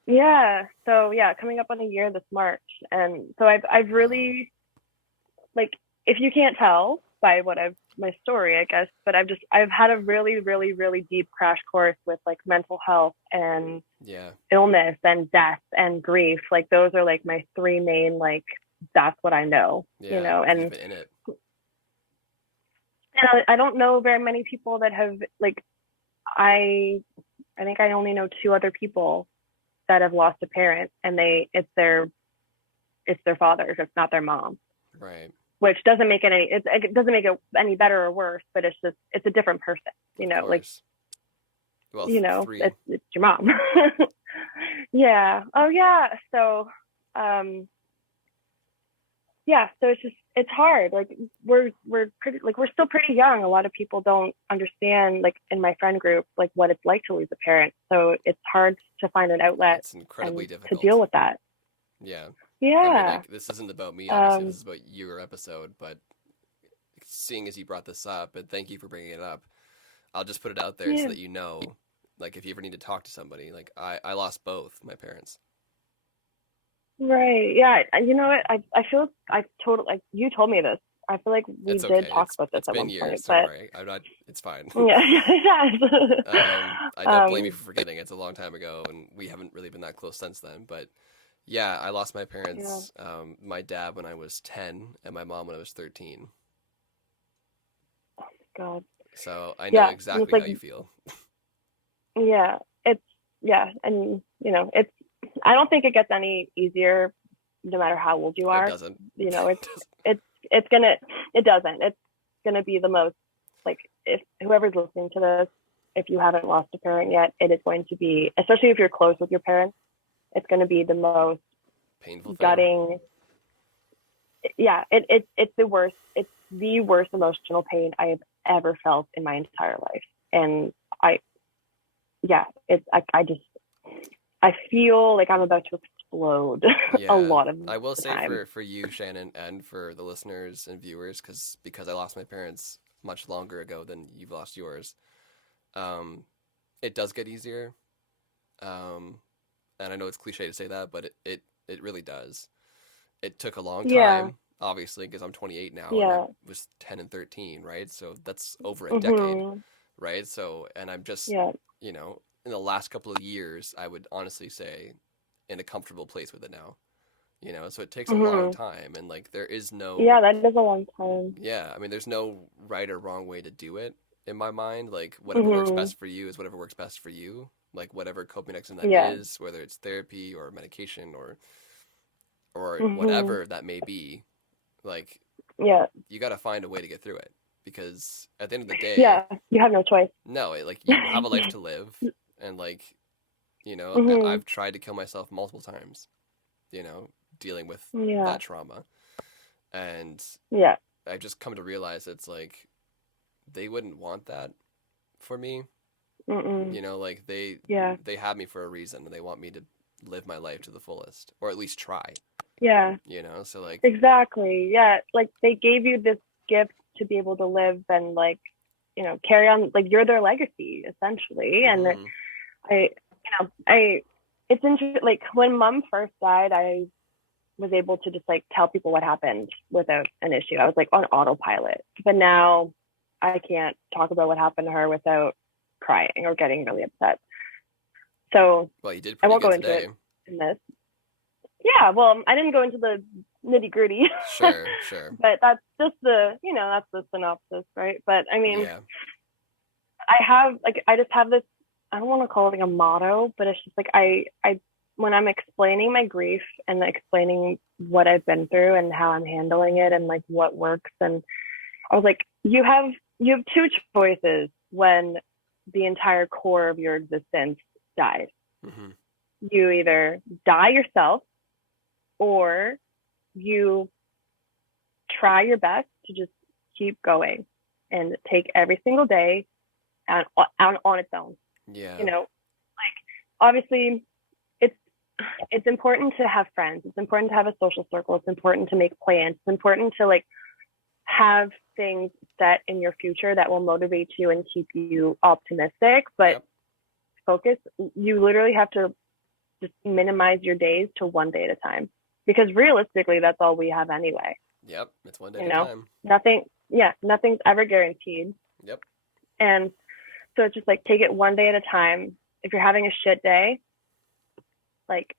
Yeah. So yeah, coming up on a year this March. And so I've really, like, if you can't tell by my story, I guess, but I've had a really, really, really deep crash course with like mental health and Yeah. illness and death and grief. Like, those are like my three main, like, that's what I know, Yeah. and You've been in it. I don't know very many people that have, like, I think I only know two other people that have lost a parent, and it's their father, it's not their mom. Right. Which doesn't make it doesn't make it any better or worse, but it's a different person, like, well, three. it's your mom. Yeah. Oh yeah. So, yeah. So it's hard. Like, we're pretty, like, we're still pretty young. A lot of people don't understand, like, in my friend group, like, what it's like to lose a parent. So it's hard to find an outlet It's incredibly and difficult to deal with that. Yeah. Yeah. I mean, like, this isn't about me, obviously. This is about your episode, but seeing as you brought this up, and thank you for bringing it up, I'll just put it out there so that you know, like, if you ever need to talk to somebody, like, I lost both my parents. Right. Yeah. You know what? I feel like you told me this. I feel like we did talk about this at one point. It's been years. Don't worry. I'm not. It's fine. Yeah. I don't blame you for forgetting. It's a long time ago, and we haven't really been that close since then. But yeah, I lost my parents. Yeah. My dad when I was 10, and my mom when I was 13. Oh my God. So I know exactly how you feel. Yeah. And it's. I don't think it gets any easier, no matter how old you are. It doesn't. It's gonna be the most, like, if whoever's listening to this, if you haven't lost a parent yet, it is going to be, especially if you're close with your parents, it's going to be the most painful, gutting. Yeah, it's the worst. It's the worst emotional pain I have ever felt in my entire life, and I feel like I'm about to explode. A lot of I will say time. for you, Shannon, and for the listeners and viewers, because I lost my parents much longer ago than you've lost yours, it does get easier. And I know it's cliche to say that, but it really does. It took a long time, obviously, because I'm 28 now, and I was 10 and 13, right? So that's over a decade, right? So, and I'm just, in the last couple of years, I would honestly say, in a comfortable place with it now, so it takes a long time, and like there is no that is a long time. I mean, there's no right or wrong way to do it in my mind. Like, whatever works best for you is whatever works best for you, like whatever coping mechanism that is, whether it's therapy or medication or whatever that may be, like, you got to find a way to get through it, because at the end of the day, you have no choice. No, like, you have a life to live. And, like, I've tried to kill myself multiple times, dealing with that trauma. And I've just come to realize it's like, they wouldn't want that for me. Like, they have me for a reason, and they want me to live my life to the fullest, or at least try. So, like, exactly. Like, they gave you this gift to be able to live and, like, carry on, like, you're their legacy, essentially. And it's interesting, like, when Mom first died, I was able to just, like, tell people what happened without an issue. I was, like, on autopilot. But now I can't talk about what happened to her without crying or getting really upset. So well, you did I won't go today. into it in this. Yeah, well, I didn't go into the nitty gritty, Sure, sure. but that's just that's the synopsis, right? But I mean, Yeah. I just have this, I don't want to call it like a motto, but it's just like when I'm explaining my grief and explaining what I've been through and how I'm handling it and like what works, and I was like, you have two choices when the entire core of your existence dies. Hmm. You either die yourself, or you try your best to just keep going and take every single day on its own. Yeah. You know, like obviously it's it's important to have friends. It's important to have a social circle. It's important to make plans. It's important to like have things set in your future that will motivate you and keep you optimistic. But Yep. focus, you literally have to just minimize your days to one day at a time, because realistically that's all we have anyway. Yep. It's one day You at a know, time. nothing's ever guaranteed. Yep. And so it's just like take it one day at a time. If you're having a shit day, like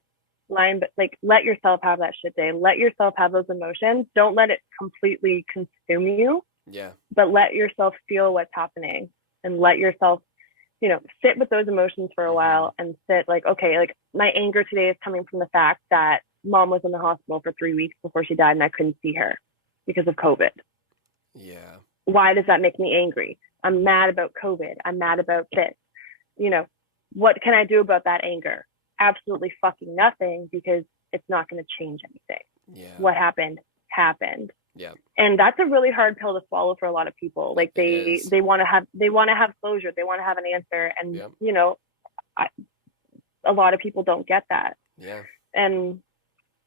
let yourself have that shit day. Let yourself have those emotions. Don't let it completely consume you, Yeah. but let yourself feel what's happening, and let yourself, sit with those emotions for a while, and sit like, okay, like my anger today is coming from the fact that mom was in the hospital for 3 weeks before she died and I couldn't see her because of COVID. Yeah. Why does that make me angry? I'm mad about COVID. I'm mad about this. You know, what can I do about that anger? Absolutely fucking nothing, because it's not going to change anything. Yeah. What happened happened. Yeah. And that's a really hard pill to swallow for a lot of people. Like It they is. they want to have closure. They want to have an answer, and Yep. I, a lot of people don't get that. Yeah. And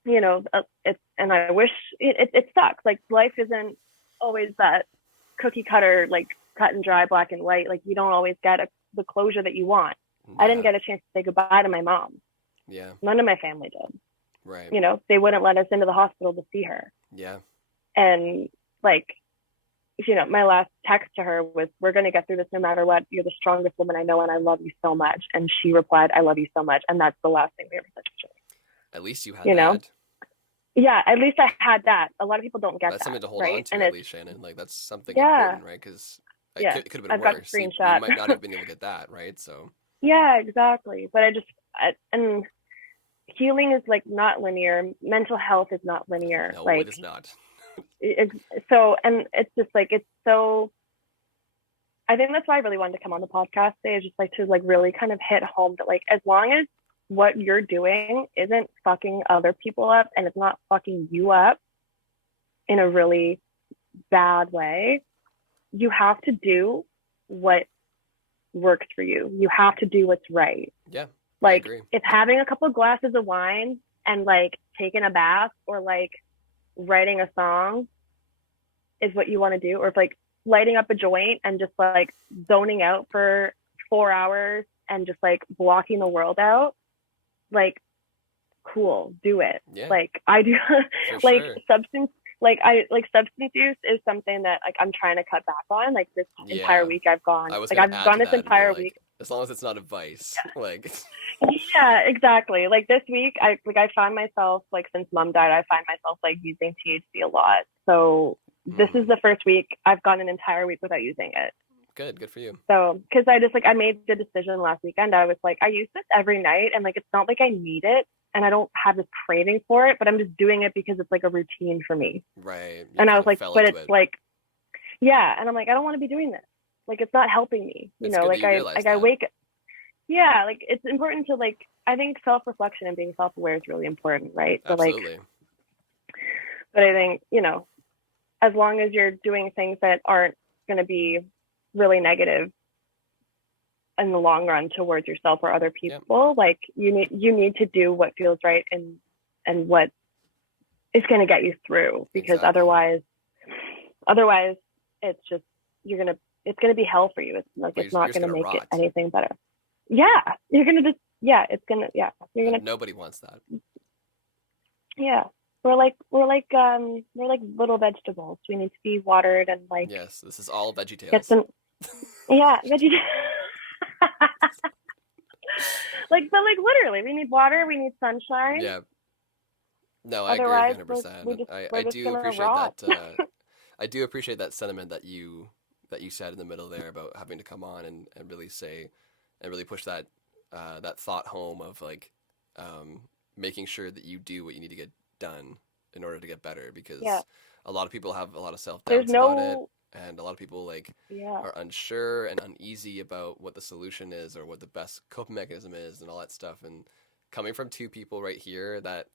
and I wish it sucks. Like life isn't always that cookie cutter, like cut and dry, black and white. Like you don't always get the closure that you want. I didn't Yeah. get a chance to say goodbye to my mom. Yeah. None of my family did. Right. They wouldn't let us into the hospital to see her. Yeah. And like, my last text to her was, "We're going to get through this no matter what. You're the strongest woman I know, and I love you so much." And she replied, "I love you so much." And that's the last thing we ever said to each other. At least you had You know? that. Yeah, at least I had that. A lot of people don't get That's that, something to hold right? on to, And at it's, least, Shannon. Like that's something yeah, important, right? Because yeah. it could have been I've got the worse. You screenshot. might not have been able to get that, right? So. Yeah, exactly. But and healing is like not linear. Mental health is not linear. No, Like it is not. so, and it's just like it's so. I think that's why I really wanted to come on the podcast today, is just like to like really kind of hit home that like as long as what you're doing isn't fucking other people up and it's not fucking you up in a really bad way, you have to do what works for you. You have to do what's right. Yeah. I Like agree. if having a couple of glasses of wine and like taking a bath or like writing a song is what you want to do, or if like lighting up a joint and just like zoning out for 4 hours and just like blocking the world out, like cool, do it. Yeah. Like I do. For Like sure. substance use is something that like I'm trying to cut back on. Like this entire Yeah. week I've gone, I was like gonna I've add gone to this that and be entire like, week. as long as it's not a vice, like. Yeah, exactly. Like this week I find myself, like since mom died, I find myself like using THC a lot. So this is the first week I've gone an entire week without using it. Good for you. So, because I made the decision last weekend. I was like, I use this every night, and like it's not like I need it, and I don't have this craving for it, but I'm just doing it because it's like a routine for me. Right. You And I kind was of like, fell but into it's it. like, yeah, and I'm like, I don't want to be doing this. Like, it's not helping me. It's good that Like you realize I that. wake. Yeah, like it's important to like. I think self-reflection and being self-aware is really important, right? So like, Absolutely. but I think as long as you're doing things that aren't going to be really negative in the long run towards yourself or other people, like you need to do what feels right and what is going to get you through, because Exactly. otherwise it's just it's gonna be hell for you. It's like Well, it's you're not just gonna gonna make it rot. anything better. Yeah, you're gonna just you're gonna And nobody wants that. yeah. We're like little vegetables. We need to be watered and like Yes, this is all get VeggieTales. some veggie. Like, but like literally, we need water, we need sunshine, Yeah. No, I agree with you Otherwise, like 100%. I we're just do gonna appreciate rot. that. I do appreciate that sentiment that you said in the middle there about having to come on and really say and really push that that thought home of like um, making sure that you do what you need to get done in order to get better Yeah, because a lot of people have a lot of self there's doubts about it no, and a lot of people like yeah. are unsure and uneasy about what the solution is or what the best coping mechanism is and all that stuff and coming from two people right here that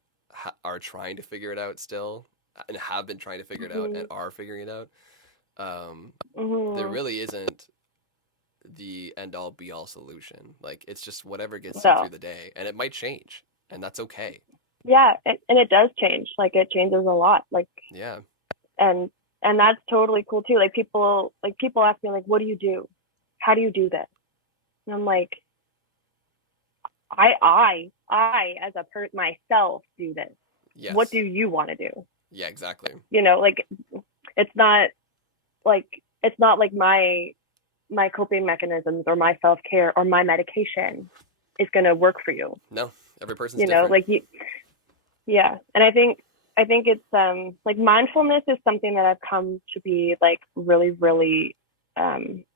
are trying to figure it out still and have been trying to figure it out and Mhm. are figuring it out um, there Mhm. really isn't the end all be all solution. Like it's just whatever gets you through No. the day, and it might change, and that's okay. Yeah, and it does change. Like it changes a lot. Like Yeah, and and that's totally cool too. Like people ask me like, what do you do? How do you do this? And I'm like, I as a person myself do this. What do yes, you want to do? yeah, exactly. Like it's not like it's not like my coping mechanisms or my self-care or my medication is going to work for you. No, every person's different. Like yeah. And I think it's like mindfulness is something that I've come to be like really really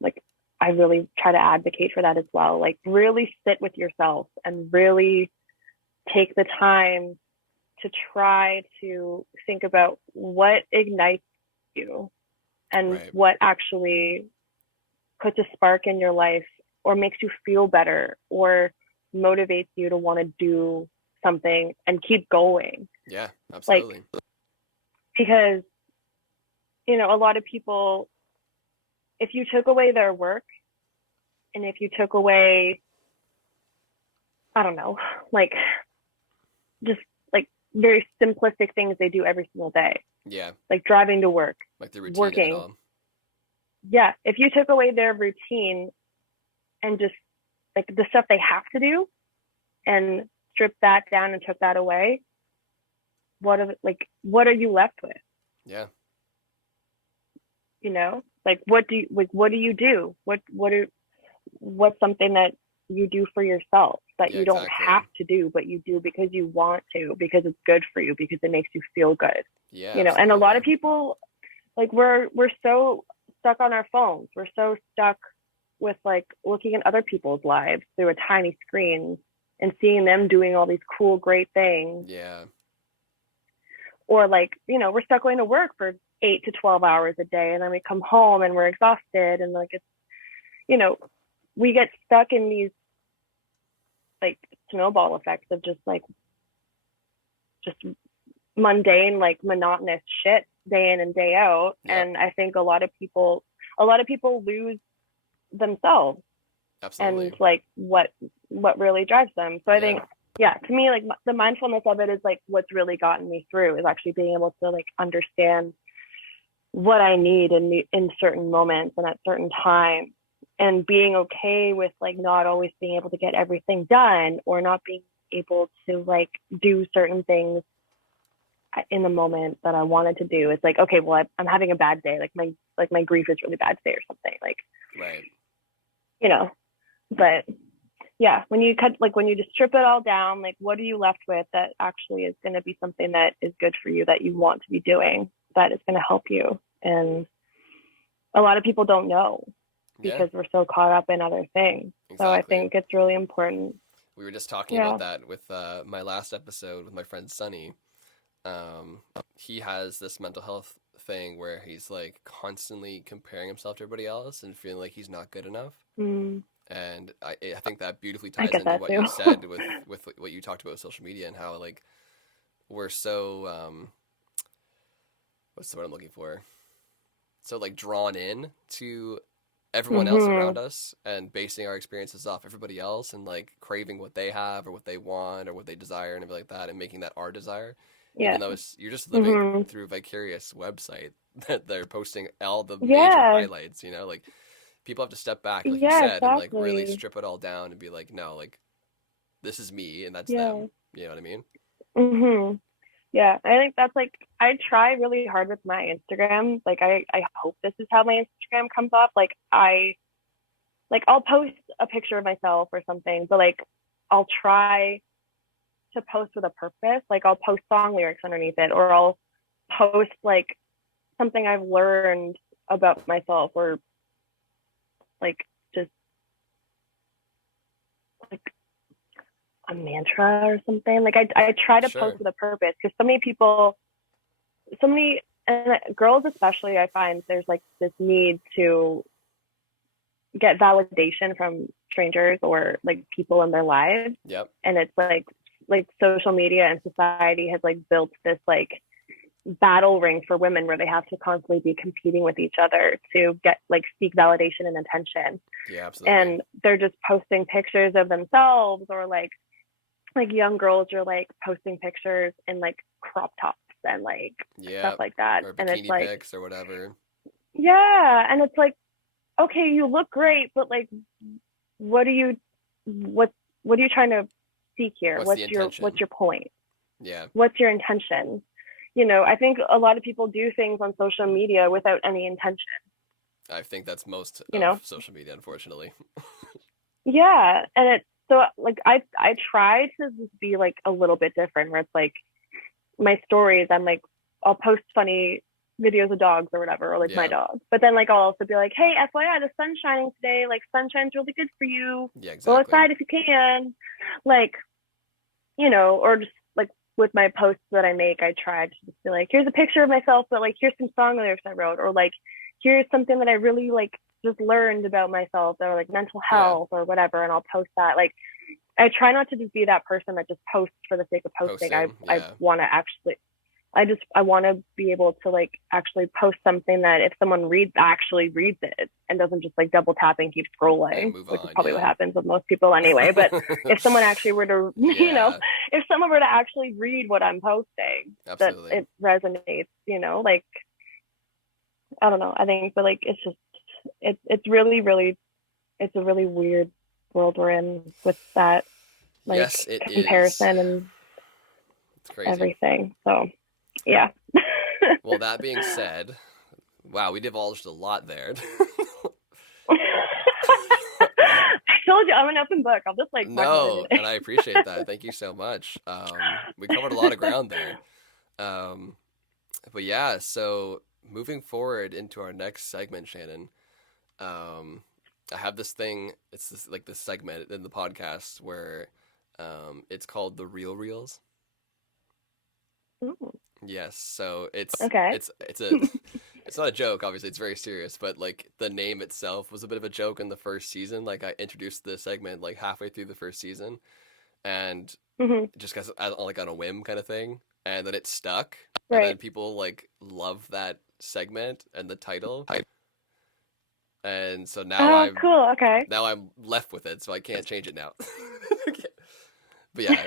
like I really try to advocate for that as well. Like really sit with yourself and really take the time to try to think about what ignites you and Right. what actually puts a spark in your life or makes you feel better or motivates you to want to do something and keep going. Yeah, Like, absolutely. because, a lot of people, if you took away their work and if you took away, I don't know, like just like very simplistic things they do every single day, Yeah, like driving to work, like the routine of it working. all. Yeah. If you took away their routine and just like the stuff they have to do and stripped that down and took that away, what are you left with? Yeah, Like what do you do? What's something that you do for yourself that yeah, you don't have exactly. to do, but you do because you want to, because it's good for you, because it makes you feel good. Yeah, And a lot absolutely. of people, like we're so stuck on our phones. We're so stuck with like looking at other people's lives through a tiny screen and seeing them doing all these cool, great things. Yeah, Or like, we're stuck going to work for 8 to 12 hours a day and then we come home and we're exhausted and like it's, you know, we get stuck in these like snowball effects of just mundane, like monotonous shit day in and day out. yep, And I think a lot of people lose themselves and absolutely. like what really drives them. So I Yeah, think, yeah, to me, like the mindfulness of it is like what's really gotten me through is actually being able to like understand what I need in certain moments and at certain times, and being okay with like not always being able to get everything done or not being able to like do certain things in the moment that I wanted to do. It's like, okay, well, I'm having a bad day. Like my grief is really bad today or something. Like, right. you know, but yeah, when you just strip it all down, like what are you left with that actually is going to be something that is good for you, that you want to be doing, that is going to help you. And a lot of people don't know Yeah, because we're so caught up in other things. So I exactly. think it's really important. We were just talking about Yeah. that with my last episode with my friend Sunny. Um, he has this mental health thing where he's like constantly comparing himself to everybody else and feeling like he's not good enough. Mm, And I think that beautifully I ties get into that what too. you said with what you talked about with social media and how like we're so what's the word I'm looking for? So like drawn in to everyone else around Mhm. us and basing our experiences off everybody else and like craving what they have or what they want or what they desire and everything like that and making that our desire, Yeah. even though you're just living Mhm. through a vicarious website that they're posting all the major Yeah. highlights. Like people have to step back, like you Yeah, said, and like really exactly. strip it all down and be like, no, like this is me and that's them. Yeah. You know what I mean? Mhm. Yeah, I think that's like I try really hard with my Instagram. Like I hope this is how my Instagram comes off. I'll post a picture of myself or something, but like I'll try to post with a purpose. Like I'll post song lyrics underneath it, or I'll post like something I've learned about myself, or like just like a mantra or something. Like I try to Sure. post with a purpose, because so many and girls especially, I find there's like this need to get validation from strangers or like people in their lives. Yep. And it's like social media and society has like built this like battle ring for women where they have to constantly be competing with each other to get like seek validation and attention. Yeah, absolutely. And they're just posting pictures of themselves, or like young girls are like posting pictures in like crop tops and like stuff like that. Or And it's bikini like, pics or whatever. yeah, and it's like, okay, you look great, but like what are you trying to seek here? What's the intention? What's your point? Yeah. What's your intention? You know, I think a lot of people do things on social media without any intention. I think that's most You know? of social media, unfortunately. Yeah, and it's so like I try to just be like a little bit different, where it's like my stories, I'm like, I'll post funny videos of dogs or whatever, or like my Yeah. dog. But then like I'll also be like, hey, FYI, the sun's shining today. Like sunshine's really good for you. Yeah, Go exactly. outside if you can. Like, you know, or just like with my posts that I make, I try to just be like, here's a picture of myself, but like here's some song lyrics I wrote, or like here's something that I really like just learned about myself, or like mental health or whatever, and I'll post that. Like I try not to just be that person that just posts for the sake of posting. I want to actually, I want to be able to like actually post something that if someone actually reads it and doesn't just like double tap and keep scrolling, which is probably what happens with most people anyway. But if someone actually were to, you know, if someone were to actually read what I'm posting, absolutely, that it resonates, you know, like, I don't know. I think, but like, it's just, it's really, really, it's a really weird world we're in with that, like, yes, it comparison is. and it's crazy. Everything. So, yeah. Well, that being said, wow, we divulged a lot there. I told you I'm an open book. I'll just like no, and I appreciate that. Thank you so much. We covered a lot of ground there. But yeah, so moving forward into our next segment, Shannon, I have this thing. It's this segment in the podcast where it's called the Real Reels. Ooh. Yes, so it's okay. It's not a joke, obviously, it's very serious, but like the name itself was a bit of a joke in the first season. Like I introduced the segment like halfway through the first season, and just because like on a whim kind of thing, and then it stuck, and then people like love that segment and the title, and so now cool. Okay. Now I'm left with it, so I can't change it now. But yeah,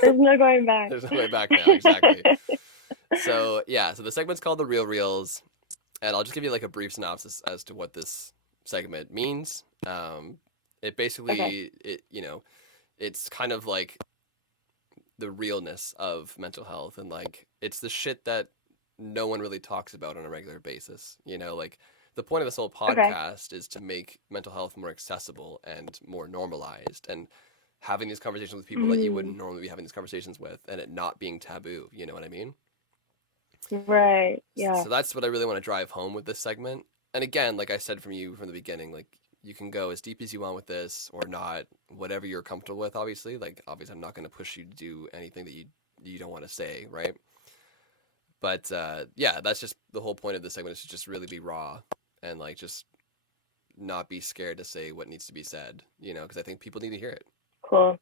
there's no going back. There's no going back now, exactly. So yeah, so the segment's called the Real Reels, and I'll just give you like a brief synopsis as to what this segment means. It basically it's kind of like the realness of mental health, and like it's the shit that no one really talks about on a regular basis. You know, like the point of this whole podcast is to make mental health more accessible and more normalized, and having these conversations with people that you wouldn't normally be having these conversations with, and it not being taboo. You know what I mean? Right. Yeah. So that's what I really want to drive home with this segment. And again, like I said from the beginning, like you can go as deep as you want with this or not, whatever you're comfortable with, obviously. Like obviously I'm not going to push you to do anything that you don't want to say, right? But yeah, that's just the whole point of this segment, is to just really be raw and like just not be scared to say what needs to be said, you know, because I think people need to hear it. Cool.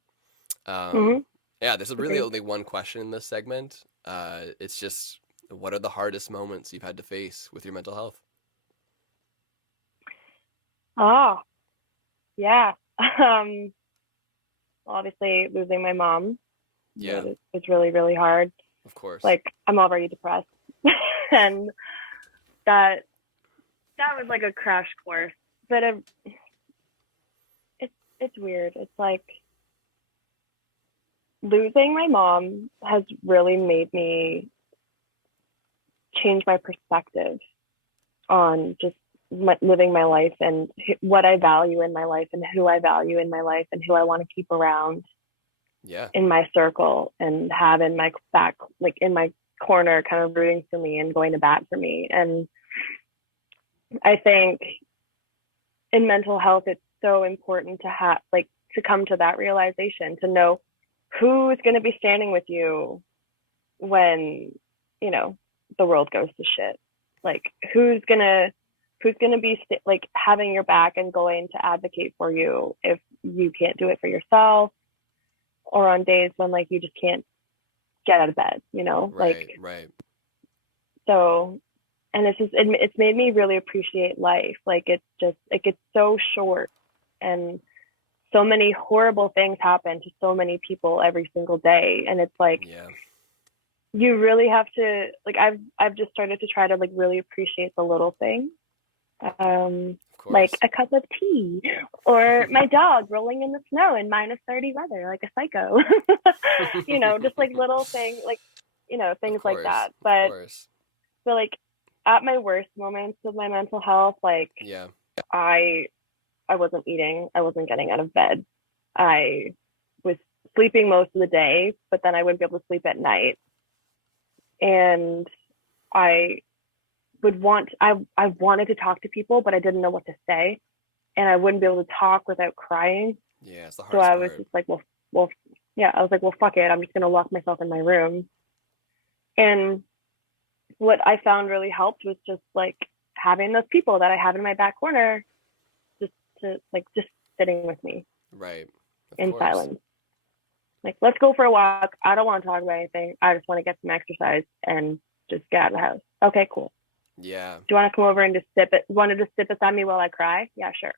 Yeah, there's really only one question in this segment. It's just, what are the hardest moments you've had to face with your mental health? Oh, yeah. Obviously, losing my mom. Yeah. It's really, really hard. Of course. Like, I'm already depressed. And that was like a crash course. But it's weird. It's like, losing my mom has really made me change my perspective on just living my life and what I value in my life and who I value in my life and who I want to keep around. Yeah. in my circle and have in my back, like in my corner, kind of rooting for me and going to bat for me. And I think in mental health, it's so important to have, like, to come to that realization, to know who's going to be standing with you when, you know, the world goes to shit. Like, who's gonna be like having your back and going to advocate for you if you can't do it for yourself, or on days when like you just can't get out of bed, you know? Right. Like, Right. so, and it's made me really appreciate life. Like, it's just, it gets so short, and so many horrible things happen to so many people every single day. And it's like, Yeah. you really have to, like, I've just started to try to like really appreciate the little things. Of Like course. a cup of tea, or my dog rolling in the snow in -30 weather, like a psycho. You know, just like little things, like, you know, Of things like course. that. Of But course. like at my worst moments of my mental health, like Yeah. I I wasn't eating, I wasn't getting out of bed. I was sleeping most of the day, but then I wouldn't be able to sleep at night. And I I wanted to talk to people, but I didn't know what to say, and I wouldn't be able to talk without crying. Yeah. It's the So hardest I was part. just like, well, yeah. I was like, well, fuck it. I'm just gonna lock myself in my room. And what I found really helped was just like having those people that I have in my back corner, just to like just sitting with me Right. Of in course. silence. Like, let's go for a walk. I don't want to talk about anything. I just want to get some exercise and just get out of the house. Okay, cool. Yeah. Do you want to come over and just want to just sit beside me while I cry? Yeah, sure.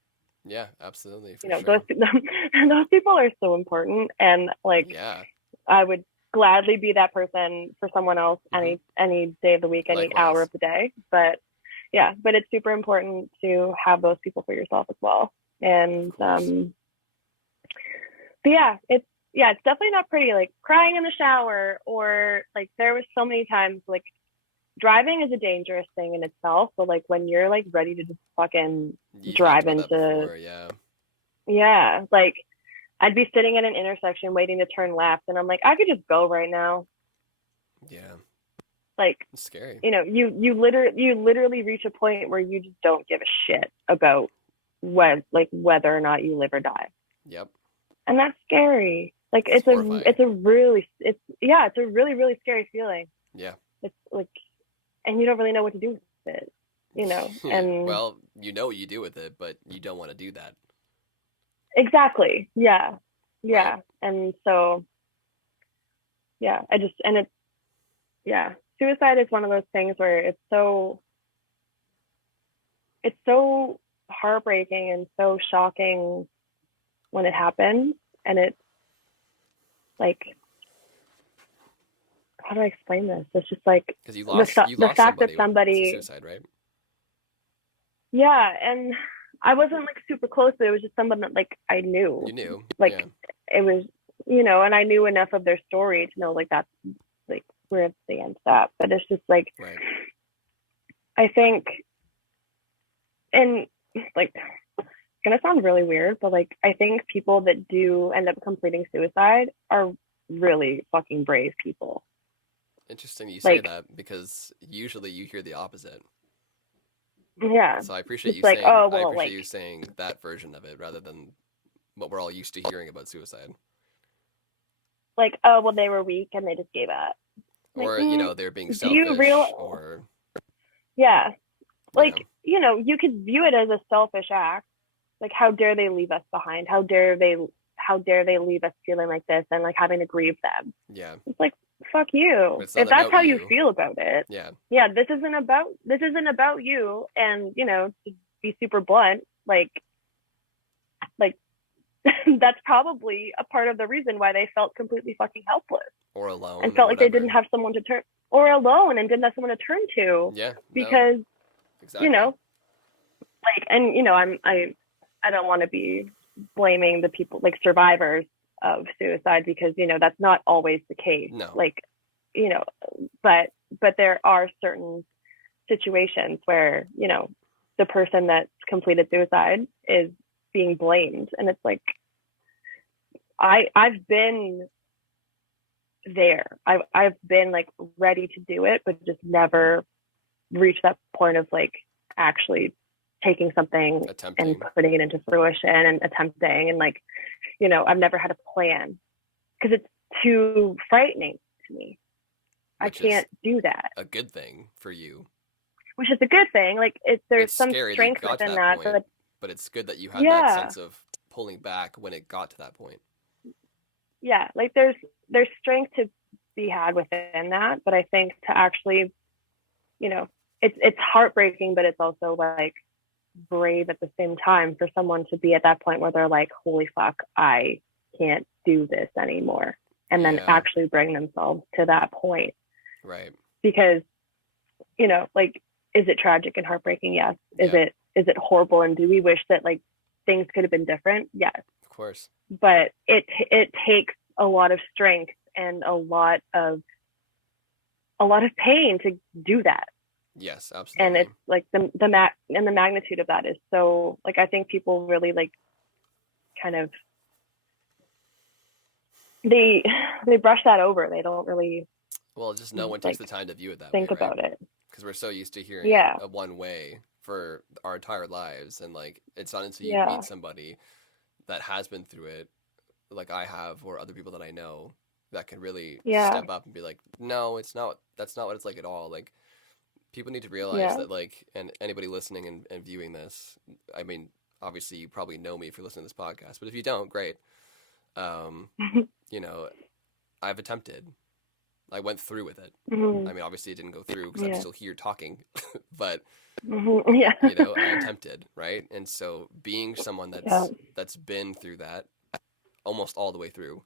Yeah. Absolutely. You For know, those sure. those people are so important, and like Yeah. I would gladly be that person for someone else Hmm. any day of the week, any hour Likewise. of the day. But yeah, but it's super important to have those people for yourself as well. Of And course. but it's definitely not pretty. Like crying in the shower, or like there was so many times like driving is a dangerous thing in itself. But like when you're like ready to just fucking You talked drive about that into, before. Yeah. yeah, like I'd be sitting at an intersection waiting to turn left, and I'm like, I could just go right now. Yeah. Like, It's scary. you know, you literally reach a point where you just don't give a shit about whether or not you live or die, Yep. and that's scary. Like, It's horrifying. it's a really really scary feeling. Yeah. It's like, and you don't really know what to do with it, you know, and Well, you know what you do with it, but you don't want to do that. exactly, yeah, Right. yeah, and so yeah, I just and it's yeah, suicide is one of those things where it's so heartbreaking and so shocking when it happens, and it's like, how do I explain this? It's just like Because you the lost fact that somebody to somebody, suicide, right? yeah, and I wasn't like super close, but it was just someone that like I You knew, knew. Yeah. like it was, you know, and I knew enough of their story to know like that's like where they ended up. But it's just like, Right. I think, and like, it's gonna sound really weird, but like I think people that do end up completing suicide are really fucking brave people. Interesting you say Like, that because usually you hear the opposite. yeah, So it's like, oh I well, appreciate like you saying that version of it rather than what we're all used to hearing about suicide. oh well, they were weak and they just gave up. Like, Or, you know, they're being do you selfish real? or Yeah, like, yeah. you know, you could view it as a selfish act. Like, how dare they leave us behind? How dare they leave us feeling like this and like having to grieve them? Yeah. It's like, fuck But you. it's not If that's about how you you. feel about it, Yeah. yeah, this isn't about you. And you know, to be super blunt, like that's probably a part of the reason why they felt completely fucking helpless Or and alone or felt like they didn't whatever. have someone to turn, or alone and didn't have someone to turn to, Yeah. No. because you Exactly. know, like, and you know, I don't want to be blaming the people like survivors of suicide, because you know that's not always the case. No. Like, you know, but there are certain situations where, you know, the person that's completed suicide is being blamed, and it's like, I've been there. I've been like ready to do it, but just never reached that point of like actually taking something and Attempting. putting it into fruition and attempting. And like, I've never had a plan because it's too frightening to me. I Which is can't do that, a good thing for you. which is a good thing. Like there's It's some scary that you strength got to within that that, point, but but it's good that you had that yeah, sense of pulling back when it got to that point. yeah, like there's strength to be had within that, but I think to actually, you know, it's heartbreaking, but it's also like brave at the same time for someone to be at that point where they're like, holy fuck, I can't do this anymore. And then Yeah, actually bring themselves to that point. right. Because, like, is it tragic and heartbreaking? Yes. Yeah, Is it horrible? And do we wish that like things could have been different? Yes. of course. But it takes a lot of strength and a lot of pain to do that. Yes, And absolutely. it's like the magnitude of that is so, like, I think people really like kind of they brush that over. They don't really Well, just no one takes like the time to view it that way, think right? about it. Because we're so used to hearing it Yeah. a one way for our entire lives, and like it's not until you Yeah. meet somebody that has been through it, like I have, or other people that I know, that can really Yeah. step up and be like, no, it's not. That's not what it's like at all. Like people need to realize Yeah. that, like, and anybody listening and viewing this, I mean, obviously you probably know me if you're listening to this podcast, but if you don't, great. Um, you know, I've attempted. I went through with it. Hmm. I mean, obviously it didn't go through because I'm Yeah. still here talking, but Yeah. I attempted, right? And so being someone Yeah. that's been through that almost all the way through,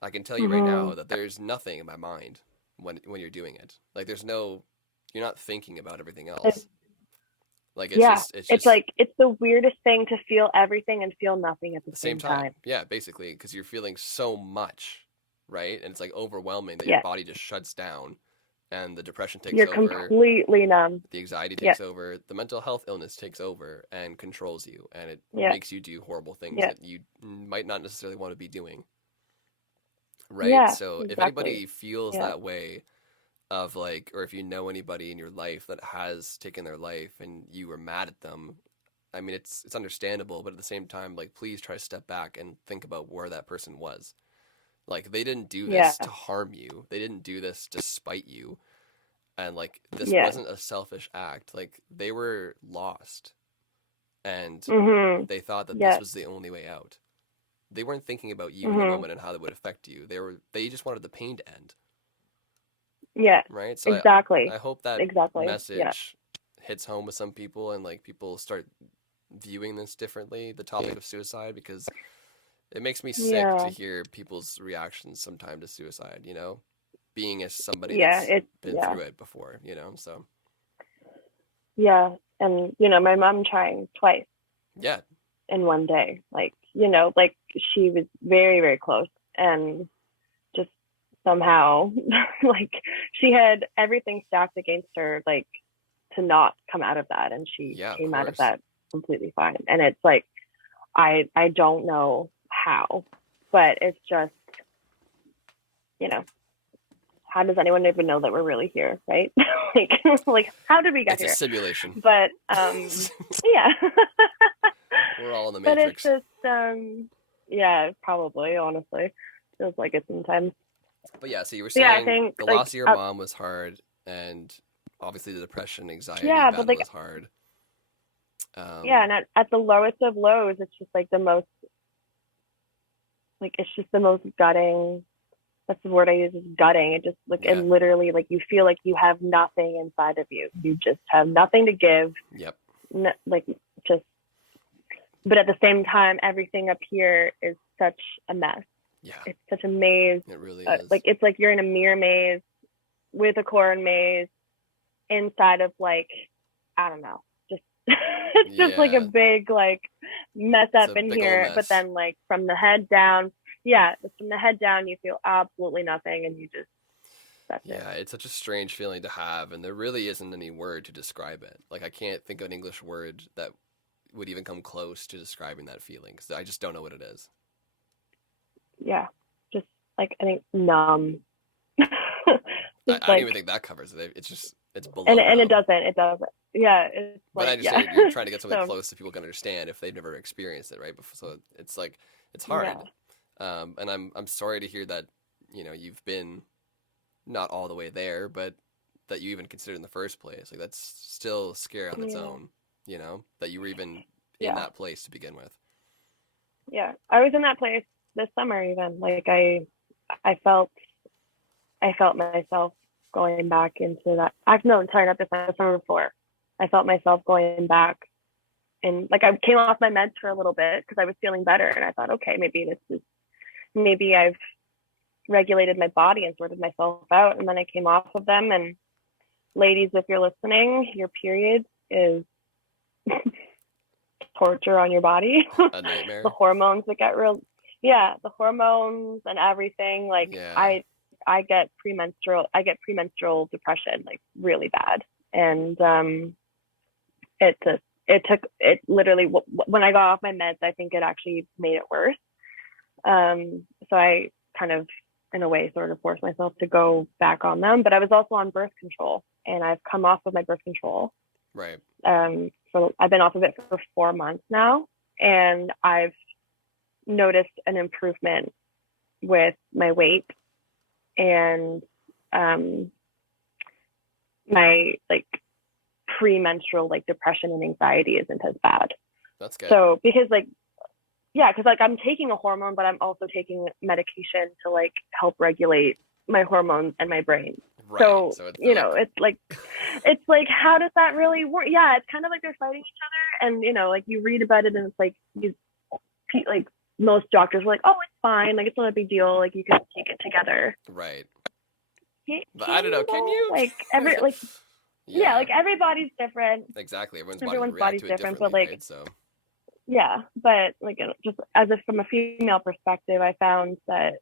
I can tell you right Hmm. now that there's nothing in my mind when you're doing it. Like there's no, you're not thinking about everything else. Like Yeah. it's It's just like it's the weirdest thing to feel everything and feel nothing at the at the same same time. time. Yeah, basically, because you're feeling so much, right? And it's like overwhelming that your Yeah. body just shuts down, and the depression takes You're over, completely numb. the anxiety Yeah. takes over, the mental health illness takes over and controls you, and it Yeah. makes you do horrible things Yeah. that you might not necessarily want to be doing, right? Yeah. So if Exactly. anybody feels Yeah. that way of like, or if you know anybody in your life that has taken their life and you were mad at them, I mean, it's understandable, but at the same time, like, please try to step back and think about where that person was. Like, they didn't do Yeah. this to harm you. They didn't do this to spite you. And like, this Yeah. wasn't a selfish act. Like, they were lost, and Mhm. they thought that this Yes. was the only way out. They weren't thinking about you in the Mhm. moment and how that would affect you. They just wanted the pain to end, Yeah. right? So Exactly. I hope that Exactly. Yeah. message hits home with some people, and like people start viewing this differently, the topic of suicide, because it makes me sick to Yeah. hear people's reactions sometimes to suicide, being as somebody Yeah. that's been Yeah. through it before, so Yeah. And my mom trying twice yeah, in one day. Like, like she was very, very close, and just somehow like she had everything stacked against her, like, to not come out of that, and she yeah, of came out of course. that completely fine. And it's like I don't know how, but it's just, how does anyone even know that we're really here, right? like like how did we get It's a here? simulation. But yeah. We're all in the But it's Matrix. just yeah, probably, honestly. Feels like it sometimes. But yeah, so you were But yeah, I saying think the like loss of your mom was hard, and obviously the depression, anxiety yeah, but battle like was hard. yeah, Um, and at the lowest of lows, it's just like the most, like, it's just the most gutting. That's the word I use, is gutting. It just like, yeah, and literally, like, you feel like you have nothing inside of you. You just have nothing to give. yep, Like, just, but at the same time, everything up here is such a mess. yeah, It's such a maze. it really Like, is. it's like you're in a mirror maze with a corn maze inside of, like, I don't know, just it's just like a Yeah, big like mess it's up a in big old here. But mess. then, like, from the head down, yeah, from the head down, you feel absolutely nothing, and you just, that's it. Yeah, it's such a strange feeling to have, and there really isn't any word to describe it. Like, I can't think of an English word that would even come close to describing that feeling, because I just don't know what it is. Yeah, just like I think numb. I Just don't like, even think that covers it. It's below and numb. it doesn't. Yeah, it's But I like, yeah. understand you're trying to get something So close so people can understand if they've never experienced it, right? So it's like it's yeah, hard. And I'm sorry to hear that, you've been not all the way there, but that you even considered in the first place. Like that's still scary on its yeah, own, that you were even in yeah, that place to begin with. yeah. I was in that place this summer even. Like I felt myself going back into that. No, sorry, not this summer, the summer before. I felt myself going back, and like I came off my meds for a little bit because I was feeling better, and I thought, okay, maybe I've regulated my body and sorted myself out, and then I came off of them. And ladies, if you're listening, your period is torture on your body. A nightmare. The hormones that get real, yeah, the hormones and everything. Like Yeah. I get premenstrual depression, like really bad. And it literally, when I got off my meds, I think it actually made it worse. So I kind of, in a way, sort of forced myself to go back on them. But I was also on birth control, and I've come off of my birth control. Right. So I've been off of it for 4 months now, and I've noticed an improvement with my weight, and my like premenstrual like depression and anxiety isn't as bad. That's good. So because I'm taking a hormone, but I'm also taking medication to like help regulate my hormones and my brain. Right. So it's like, how does that really work? Yeah, it's kind of like they're fighting each other, and like you read about it, and it's like like most doctors were like, oh, it's fine, like it's not a big deal, like you can take it together. Right. Can But I don't know. Can you? Like yeah, like everybody's different. Exactly. Everyone's body body's react to it different, differently, but like right? So. yeah, but like just as if from a female perspective, I found that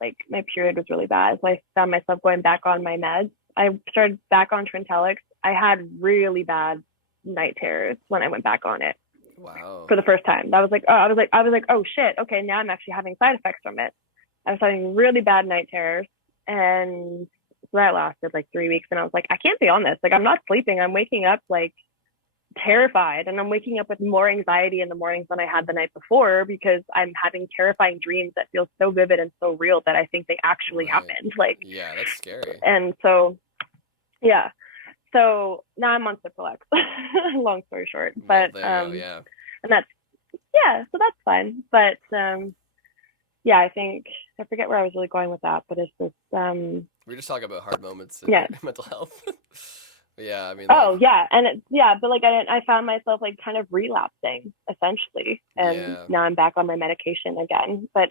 like my period was really bad. So I found myself going back on my meds. I started back on Trintellix. I had really bad night terrors when I went back on it. Wow. For the first time. I was like, oh shit, okay, now I'm actually having side effects from it. I was having really bad night terrors, and that lasted like 3 weeks, and I was like, I can't be on this. Like, I'm not sleeping. I'm waking up like terrified, and I'm waking up with more anxiety in the mornings than I had the night before, because I'm having terrifying dreams that feel so vivid and so real that I think they actually happened. Like, yeah, that's scary. And so yeah, so now I'm on Cipralex. Long story short, but yeah, and so that's fine. But I think I forget where I was really going with that, but it's just we're just talking about hard moments in mental health. Yeah, I mean. But like I found myself like kind of relapsing essentially, and now I'm back on my medication again. But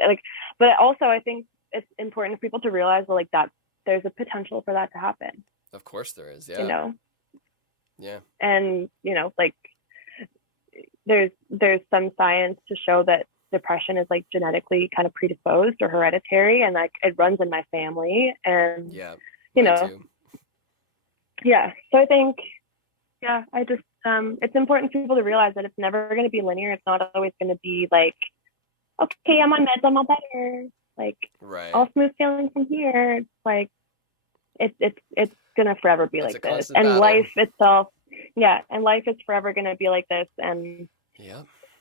also I think it's important for people to realize that like that there's a potential for that to happen. Of course there is, yeah. Yeah. And like there's some science to show that depression is like genetically kind of predisposed or hereditary, and like it runs in my family, and too. Yeah, so I think I just it's important for people to realize that it's never going to be linear. It's not always going to be like, okay, I'm on meds, I'm all better, like all smooth sailing from here. It's like it's gonna forever be like this, and battle. Life itself life is forever gonna be like this, and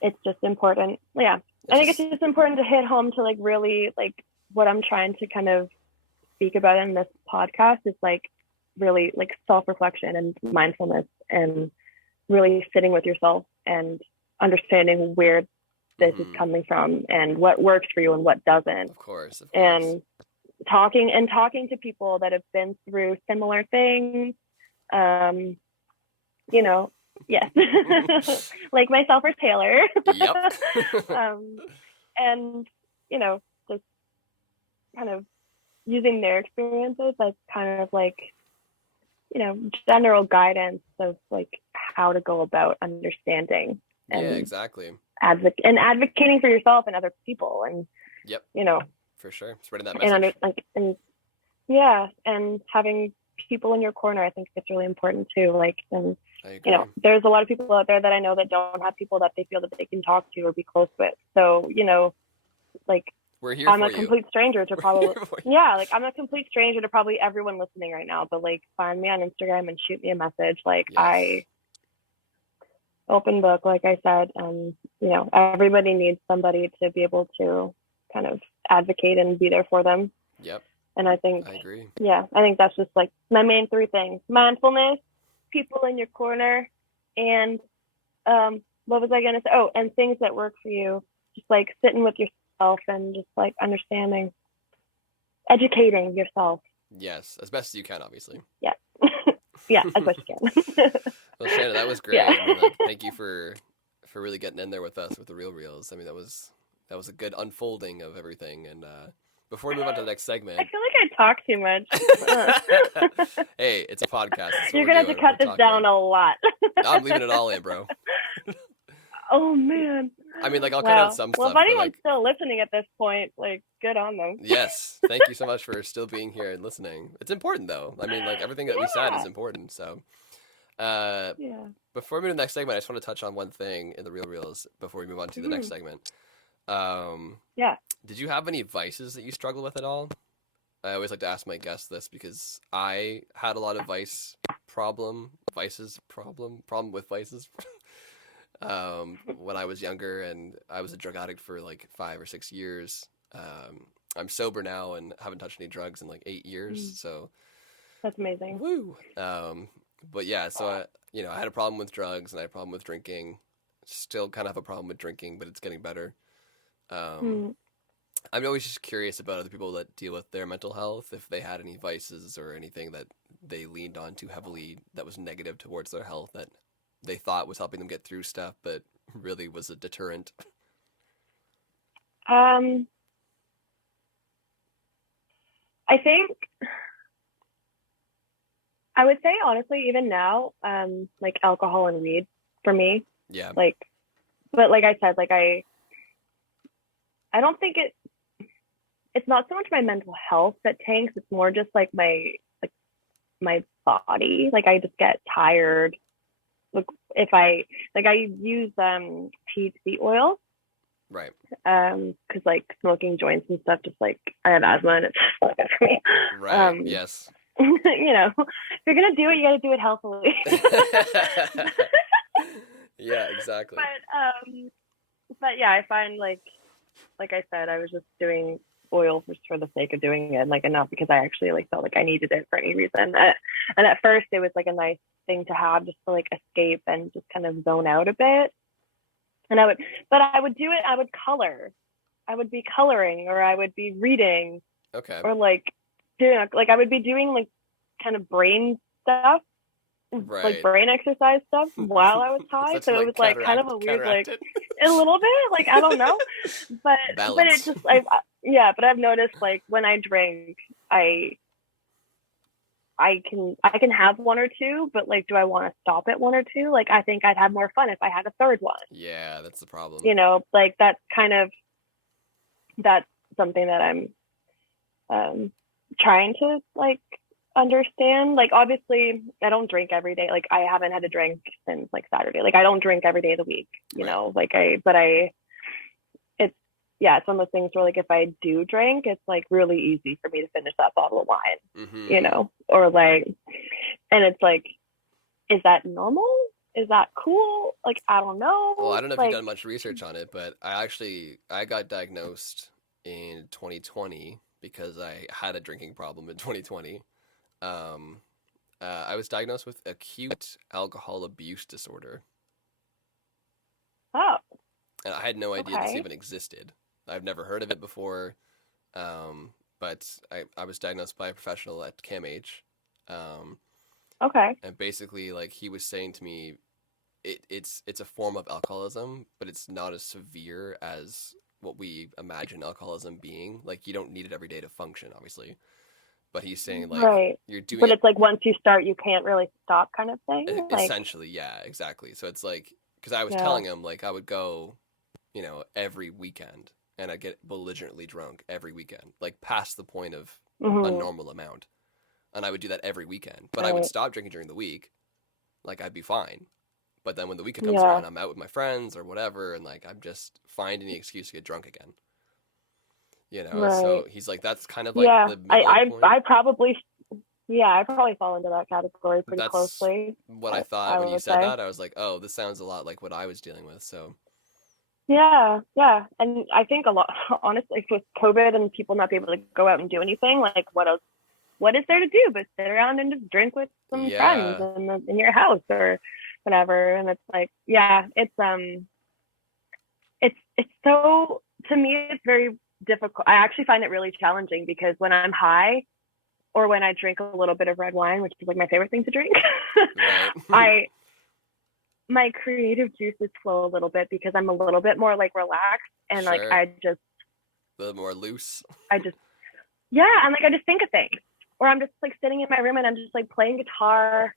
it's just important. I think it's just important to hit home to like really like what I'm trying to kind of speak about in this podcast is like really like self-reflection and mindfulness, and really sitting with yourself and understanding where this is coming from and what works for you and what doesn't. Of course. And talking to people that have been through similar things, yes, like myself or Taylor. Yep. And just kind of using their experiences as kind of like general guidance of like how to go about understanding. And exactly. Advocating for yourself and other people, and for sure, spreading that message. And having people in your corner, I think it's really important too. Like, and I agree. There's a lot of people out there that I know that don't have people that they feel that they can talk to or be close with. So like We're here I'm for a you. complete stranger to We're probably, here for you. yeah, like I'm a complete stranger to probably everyone listening right now, but like find me on Instagram and shoot me a message. Like Yes. I open book, like I said, and everybody needs somebody to be able to kind of advocate and be there for them. Yep. And I think, I agree. yeah, I think that's just like my main three things: mindfulness, people in your corner, and what was I gonna say? Oh, and things that work for you. Just like sitting with yourself and just like understanding, educating yourself. Yes, as best as you can, obviously. Yeah. Yeah, as best you can. Well, Shannon, that was Yeah. great. I mean, like, thank you for really getting in there with us with the real reels. I mean, that was a good unfolding of everything. And before we move on to the next I segment, feel like I talk too much. hey, it's a podcast. That's what You're we're gonna have to doing. cut We're this down talking. a lot. I'm leaving it all in, bro. Oh man. I mean, like, I'll cut out Wow. some Well, if stuff, but anyone's like, still listening at this point, like, good on them. yes, thank you so much for still being here and listening. It's important, though. I mean, like, everything that we said is Yeah. important. So, uh, Yeah. before we move to the next segment, I just want to touch on one thing in the real reels before we move on to the next Mhm. segment. Um, Yeah. did you have any vices that you struggle with at all? I always like to ask my guests this because I had a lot of problem with vices when I was younger, and I was a drug addict for like 5 or 6 years. I'm sober now and haven't touched any drugs in like 8 years. Mm. So, That's amazing. woo. But yeah, so I had a problem with drugs and I had a problem with drinking. Still kind of have a problem with drinking, but it's getting better. Um, Mm. I'm always just curious about other people that deal with their mental health, if they had any vices or anything that they leaned on too heavily that was negative towards their health that they thought was helping them get through stuff, but really was a deterrent. Um, I think I would say honestly, even now, like alcohol and weed for me, Yeah, like, but like I said, like I don't think it's not so much my mental health that tanks. It's more just like my body. Like I just get tired. Like if I use THC oil, right, because like smoking joints and stuff, just like I have asthma and it's just not good for me. right, yes. If you're gonna do it, you gotta do it healthily. Yeah, exactly. But yeah, I find like I said, I was just doing oil just for the sake of doing it, like, and not because I actually like felt like I needed it for any reason. And at first, it was like a nice thing to have just to like escape and just kind of zone out a bit. And but I would do it. I would color. I would be coloring, or I would be reading, Okay. or like doing like I would be doing like kind of brain stuff, Right. like brain exercise stuff while I was high. So it was like kind of a weird, like a little bit, like I don't know, but Balance. it just yeah. But I've noticed like when I drink, I can have one or two, but like, do I want to stop at one or two? Like, I think I'd have more fun if I had a third one. Yeah, that's the problem. Like that's something that I'm trying to like understand. Like, obviously, I don't drink every day. Like, I haven't had a drink since like Saturday. Like, I don't drink every day of the week. It's one of those things where like if I do drink, it's like really easy for me to finish that bottle of wine, Mm-hmm. or like, and it's like, is that normal? Is that cool? Like, I don't know. Well, I don't know if like, you've done much research on it, but I got diagnosed in 2020 because I had a drinking problem in 2020. Um, I was diagnosed with acute alcohol abuse disorder, Oh, and I had no idea this okay. even existed. I've never heard of it before, but I was diagnosed by a professional at CAMH, Okay. and basically, like, he was saying to me, it's a form of alcoholism, but it's not as severe as what we imagine alcoholism being. Like, you don't need it every day to function, obviously. But he's saying, like, Right. you're doing But it it's like once you start, you can't really stop, kind of thing. Like, essentially, yeah, exactly. So it's like, because I was yeah. telling him, like, I would go, every weekend, and I'd get belligerently drunk every weekend, like past the point of a normal amount. And I would do that every weekend. But I would stop drinking during the week. Like, I'd be fine. But then when the weekend comes around, I'm out with my friends or whatever, and like I'm just finding the excuse to get drunk again. you know. Right. So he's like, that's kind of like Yeah. the middle point. I probably fall into that category pretty That's closely. what I thought I when you would said say. that. I was like, oh, this sounds a lot like what I was dealing with. So Yeah, yeah. And I think a lot, honestly, with COVID and people not being able to go out and do anything, like what is there to do but sit around and just drink with some friends yeah, in your house or whatever? And it's like, yeah, it's so, to me, it's very difficult. I actually find it really challenging because when I'm high or when I drink a little bit of red wine, which is like my favorite thing to drink, right. I my creative juices flow a little bit because I'm a little bit more like relaxed and like Sure. just A little more loose. I just yeah, and like I just think of things. Or I'm just like sitting in my room and I'm just like playing guitar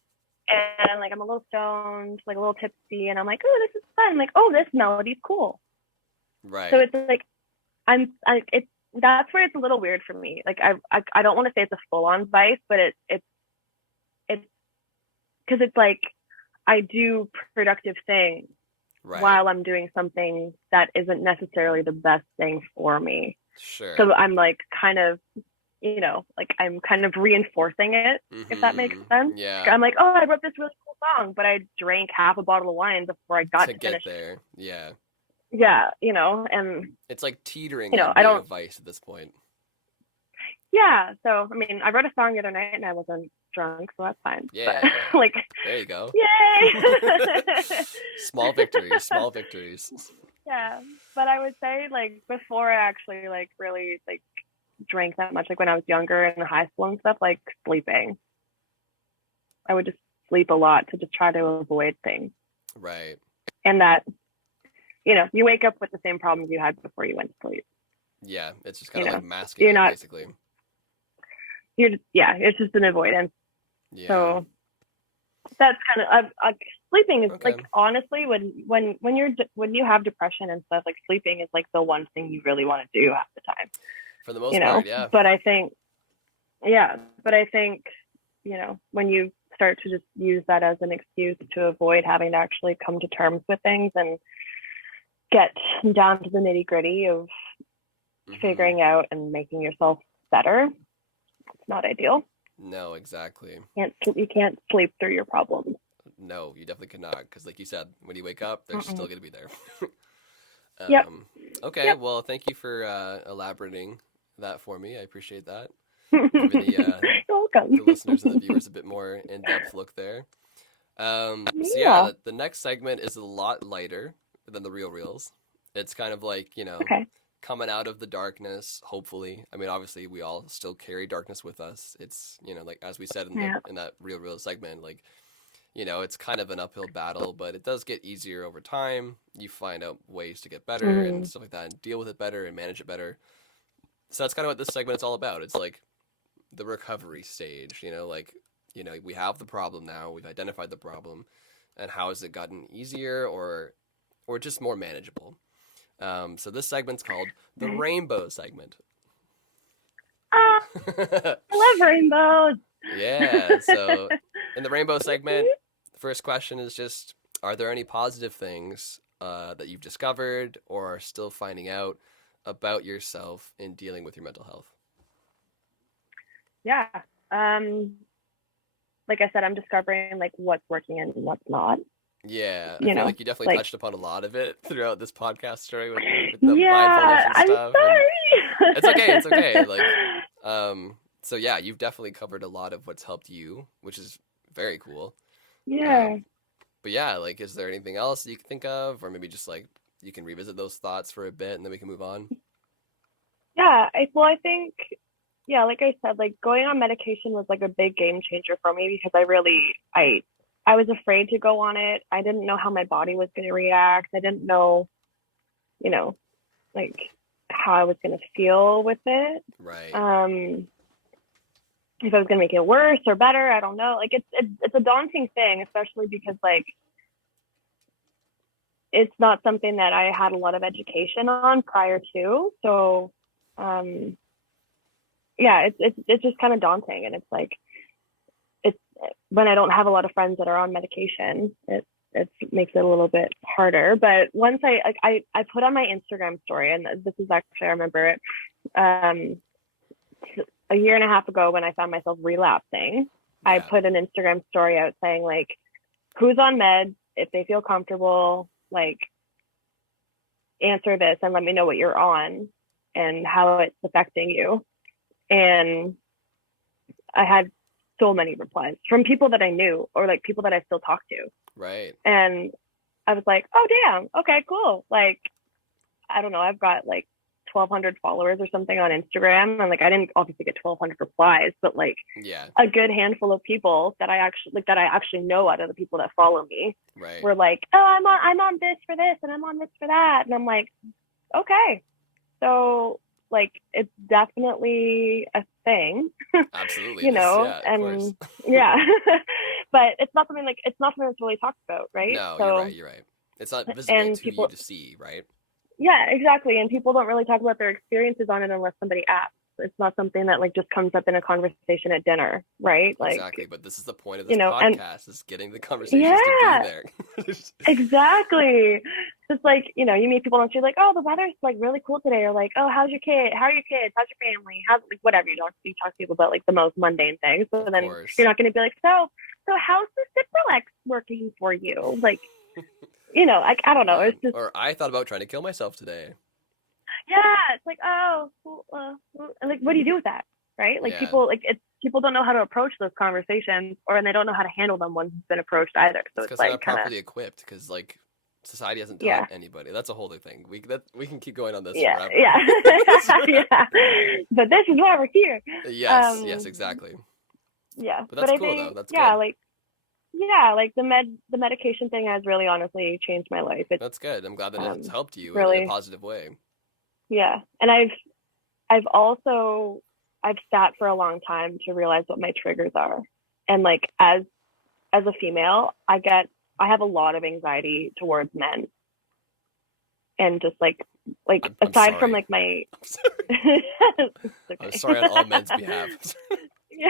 and like I'm a little stoned, like a little tipsy, and I'm like, oh, this is fun. Like, oh, this melody's cool. So Right. it's like it's that's where it's a little weird for me. Like I don't want to say it's a full on vice, but it's because it's like I do productive things Right. while I'm doing something that isn't necessarily the best thing for me. Sure. So I'm like kind of, like I'm kind of reinforcing it, if that makes sense. Yeah. I'm like, oh, I wrote this really cool song, but I drank half a bottle of wine before I got To to get finish it. there. Yeah. Yeah, and It's like teetering on I being a don't. vice at this point. Yeah, so I mean, I wrote a song the other night and I wasn't drunk, so that's fine. But Yeah. like, There you go. yay! Small victories. Small victories. Yeah, but I would say like before I actually like really like drank that much, like when I was younger in high school and stuff, like sleeping. I would just sleep a lot to just try to avoid things. Right. And that, you wake up with the same problems you had before you went to sleep. Yeah. It's just kind You of like know, masking you're it, not, basically. yeah, it's just an avoidance. Yeah. So that's kind of, sleeping is Okay. like, honestly, when you have depression and stuff, like sleeping is like the one thing you really want to do half the time, For the most part, yeah. but I think, yeah, but I think, when you start to just use that as an excuse to avoid having to actually come to terms with things and get down to the nitty gritty of figuring out and making yourself better, it's not ideal. No, exactly. You can't sleep through your problems. No, you definitely cannot. Because, like you said, when you wake up, they're still Mm-mm. going to be there. Yep. Okay, Yep. well, thank you for elaborating that for me. I appreciate that. You're Giving welcome. the listeners and the viewers a bit more in-depth look there. So yeah, Yeah. the next segment is a lot lighter than the real reels. It's kind of like, Okay. coming out of the darkness, hopefully. I mean, obviously we all still carry darkness with us. It's, like as we said in the Yeah. in that real real segment, like, it's kind of an uphill battle, but it does get easier over time. You find out ways to get better and Mm-hmm. stuff like that and deal with it better and manage it better. So that's kind of what this segment is all about. It's like the recovery stage, like, we have the problem now, we've identified the problem, and how has it gotten easier or just more manageable. So this segment's called the Right. rainbow segment. Oh, I love rainbows. Yeah, so in the rainbow segment, the first question is just, are there any positive things that you've discovered or are still finding out about yourself in dealing with your mental health? Yeah. Like I said, I'm discovering like what's working and what's not. Yeah, I feel like you definitely Like, touched upon a lot of it throughout this podcast story with the mindfulness yeah, and I'm stuff. And sorry. it's okay, it's okay. Like, so yeah, you've definitely covered a lot of what's helped you, which is very cool. Yeah. Um, but yeah, like, is there anything else you can think of, or maybe just like you can revisit those thoughts for a bit and then we can move on? Yeah. I think, yeah, like I said, like going on medication was like a big game changer for me because I was afraid to go on it. I didn't know how my body was going to react. I didn't know, you know, like how I was going to feel with it. Right. If I was going to make it worse or better, I don't know. Like it's a daunting thing, especially because like it's not something that I had a lot of education on prior to. So, yeah, it's just kind of daunting, and it's like it's when I don't have a lot of friends that are on medication. it makes it a little bit harder. But once I put on my Instagram story, and this is actually, I remember it, a year and a half ago when I found myself relapsing, I Yeah. put an Instagram story out saying like, who's on meds, if they feel comfortable, like answer this and let me know what you're on and how it's affecting you. And I had so many replies from people that I knew or like people that I still talk to. Right. And I was like, oh, damn. Okay, cool. Like, I don't know. I've got like 1,200 followers or something on Instagram. And like, I didn't obviously get 1,200 replies, but like Yeah. a good handful of people that I actually know out of the people that follow me Right. were like, oh, I'm on this for this and I'm on this for that. And I'm like, okay. So like, it's definitely a thing, Absolutely. you know, Yeah, of and course. yeah, but it's not something that's really talked about, right? No, So, you're right. You're right. It's not visible and to you people, to see, right? yeah, exactly. And people don't really talk about their experiences on it unless somebody asks. It's not something that like just comes up in a conversation at dinner, right? Like, Exactly. But this is the point of you this know, and podcast, is getting the conversations to be yeah, there. exactly. It's like, you know, you meet people and she's like, oh, the weather's like really cool today. Or like, oh, how's your kid? How are your kids? How's your family? How's like whatever, you talk to people about like the most mundane things. So Of then course. you're not going to be like, so how's the Ciprolex working for you? Like, you know, like, I don't know. Yeah. It's just, Or I thought about trying to kill myself today. yeah, it's like, oh, like, what do you do with that? Right? Like Yeah. people don't know how to approach those conversations or and they don't know how to handle them once it's been approached either. It's So it's because they're like not kind of, properly equipped. Because like society hasn't taught yeah. anybody. That's a whole other thing. We can keep going on this Yeah, forever. yeah, yeah. But this is why we're here. Yes. Yes. Exactly. Yeah. But But that's I cool though. think, That's yeah, good. like, the medication thing has really honestly changed my life. It's That's good. I'm glad that it's helped you in a really, positive way. yeah. And I've also I've sat for a long time to realize what my triggers are. And like as a female, I have a lot of anxiety towards men. And just like I'm aside from sorry. like my I'm sorry. it's I'm okay. sorry on all men's behalf. Yeah.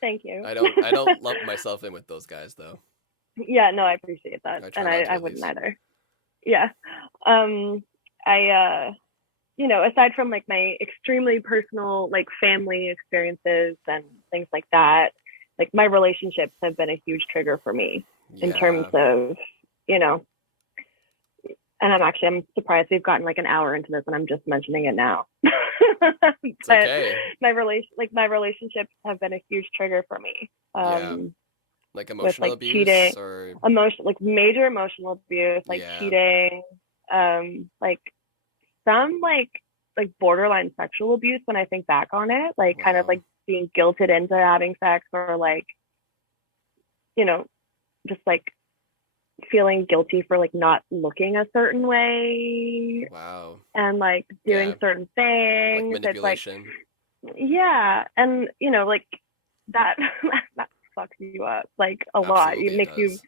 Thank you. I don't lump myself in with those guys though. Yeah, no, I appreciate that. I try And not to I at wouldn't least. either. Yeah. I you know, aside from like my extremely personal like family experiences and things like that, like my relationships have been a huge trigger for me in terms Yeah. of, you know, and I'm surprised we've gotten like an hour into this and I'm just mentioning it now. It's But okay. my relationships have been a huge trigger for me. Yeah. Like With emotional like abuse cheating, or like major emotional abuse, like yeah. cheating, like some like borderline sexual abuse when I think back on it, like kind of Wow. like being guilted into having sex or like, you know, just like feeling guilty for like not looking a certain way Wow. and like doing Yeah. certain Like things. It's like, manipulation. yeah. And you know, like that that fucks you up like a lot. Absolutely It it makes you does.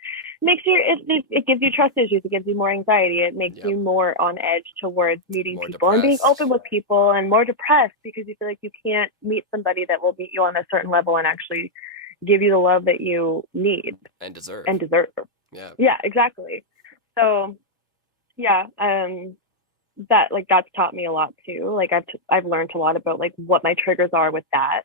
it gives you trust issues, it gives you more anxiety, it makes Yep. you more on edge towards meeting More people and being open depressed. with people and more depressed because you feel like you can't meet somebody that will meet you on a certain level and actually give you the love that you need And deserve. and deserve. Yeah. Yeah, exactly. So yeah, that's taught me a lot too. Like I've learned a lot about like what my triggers are with that.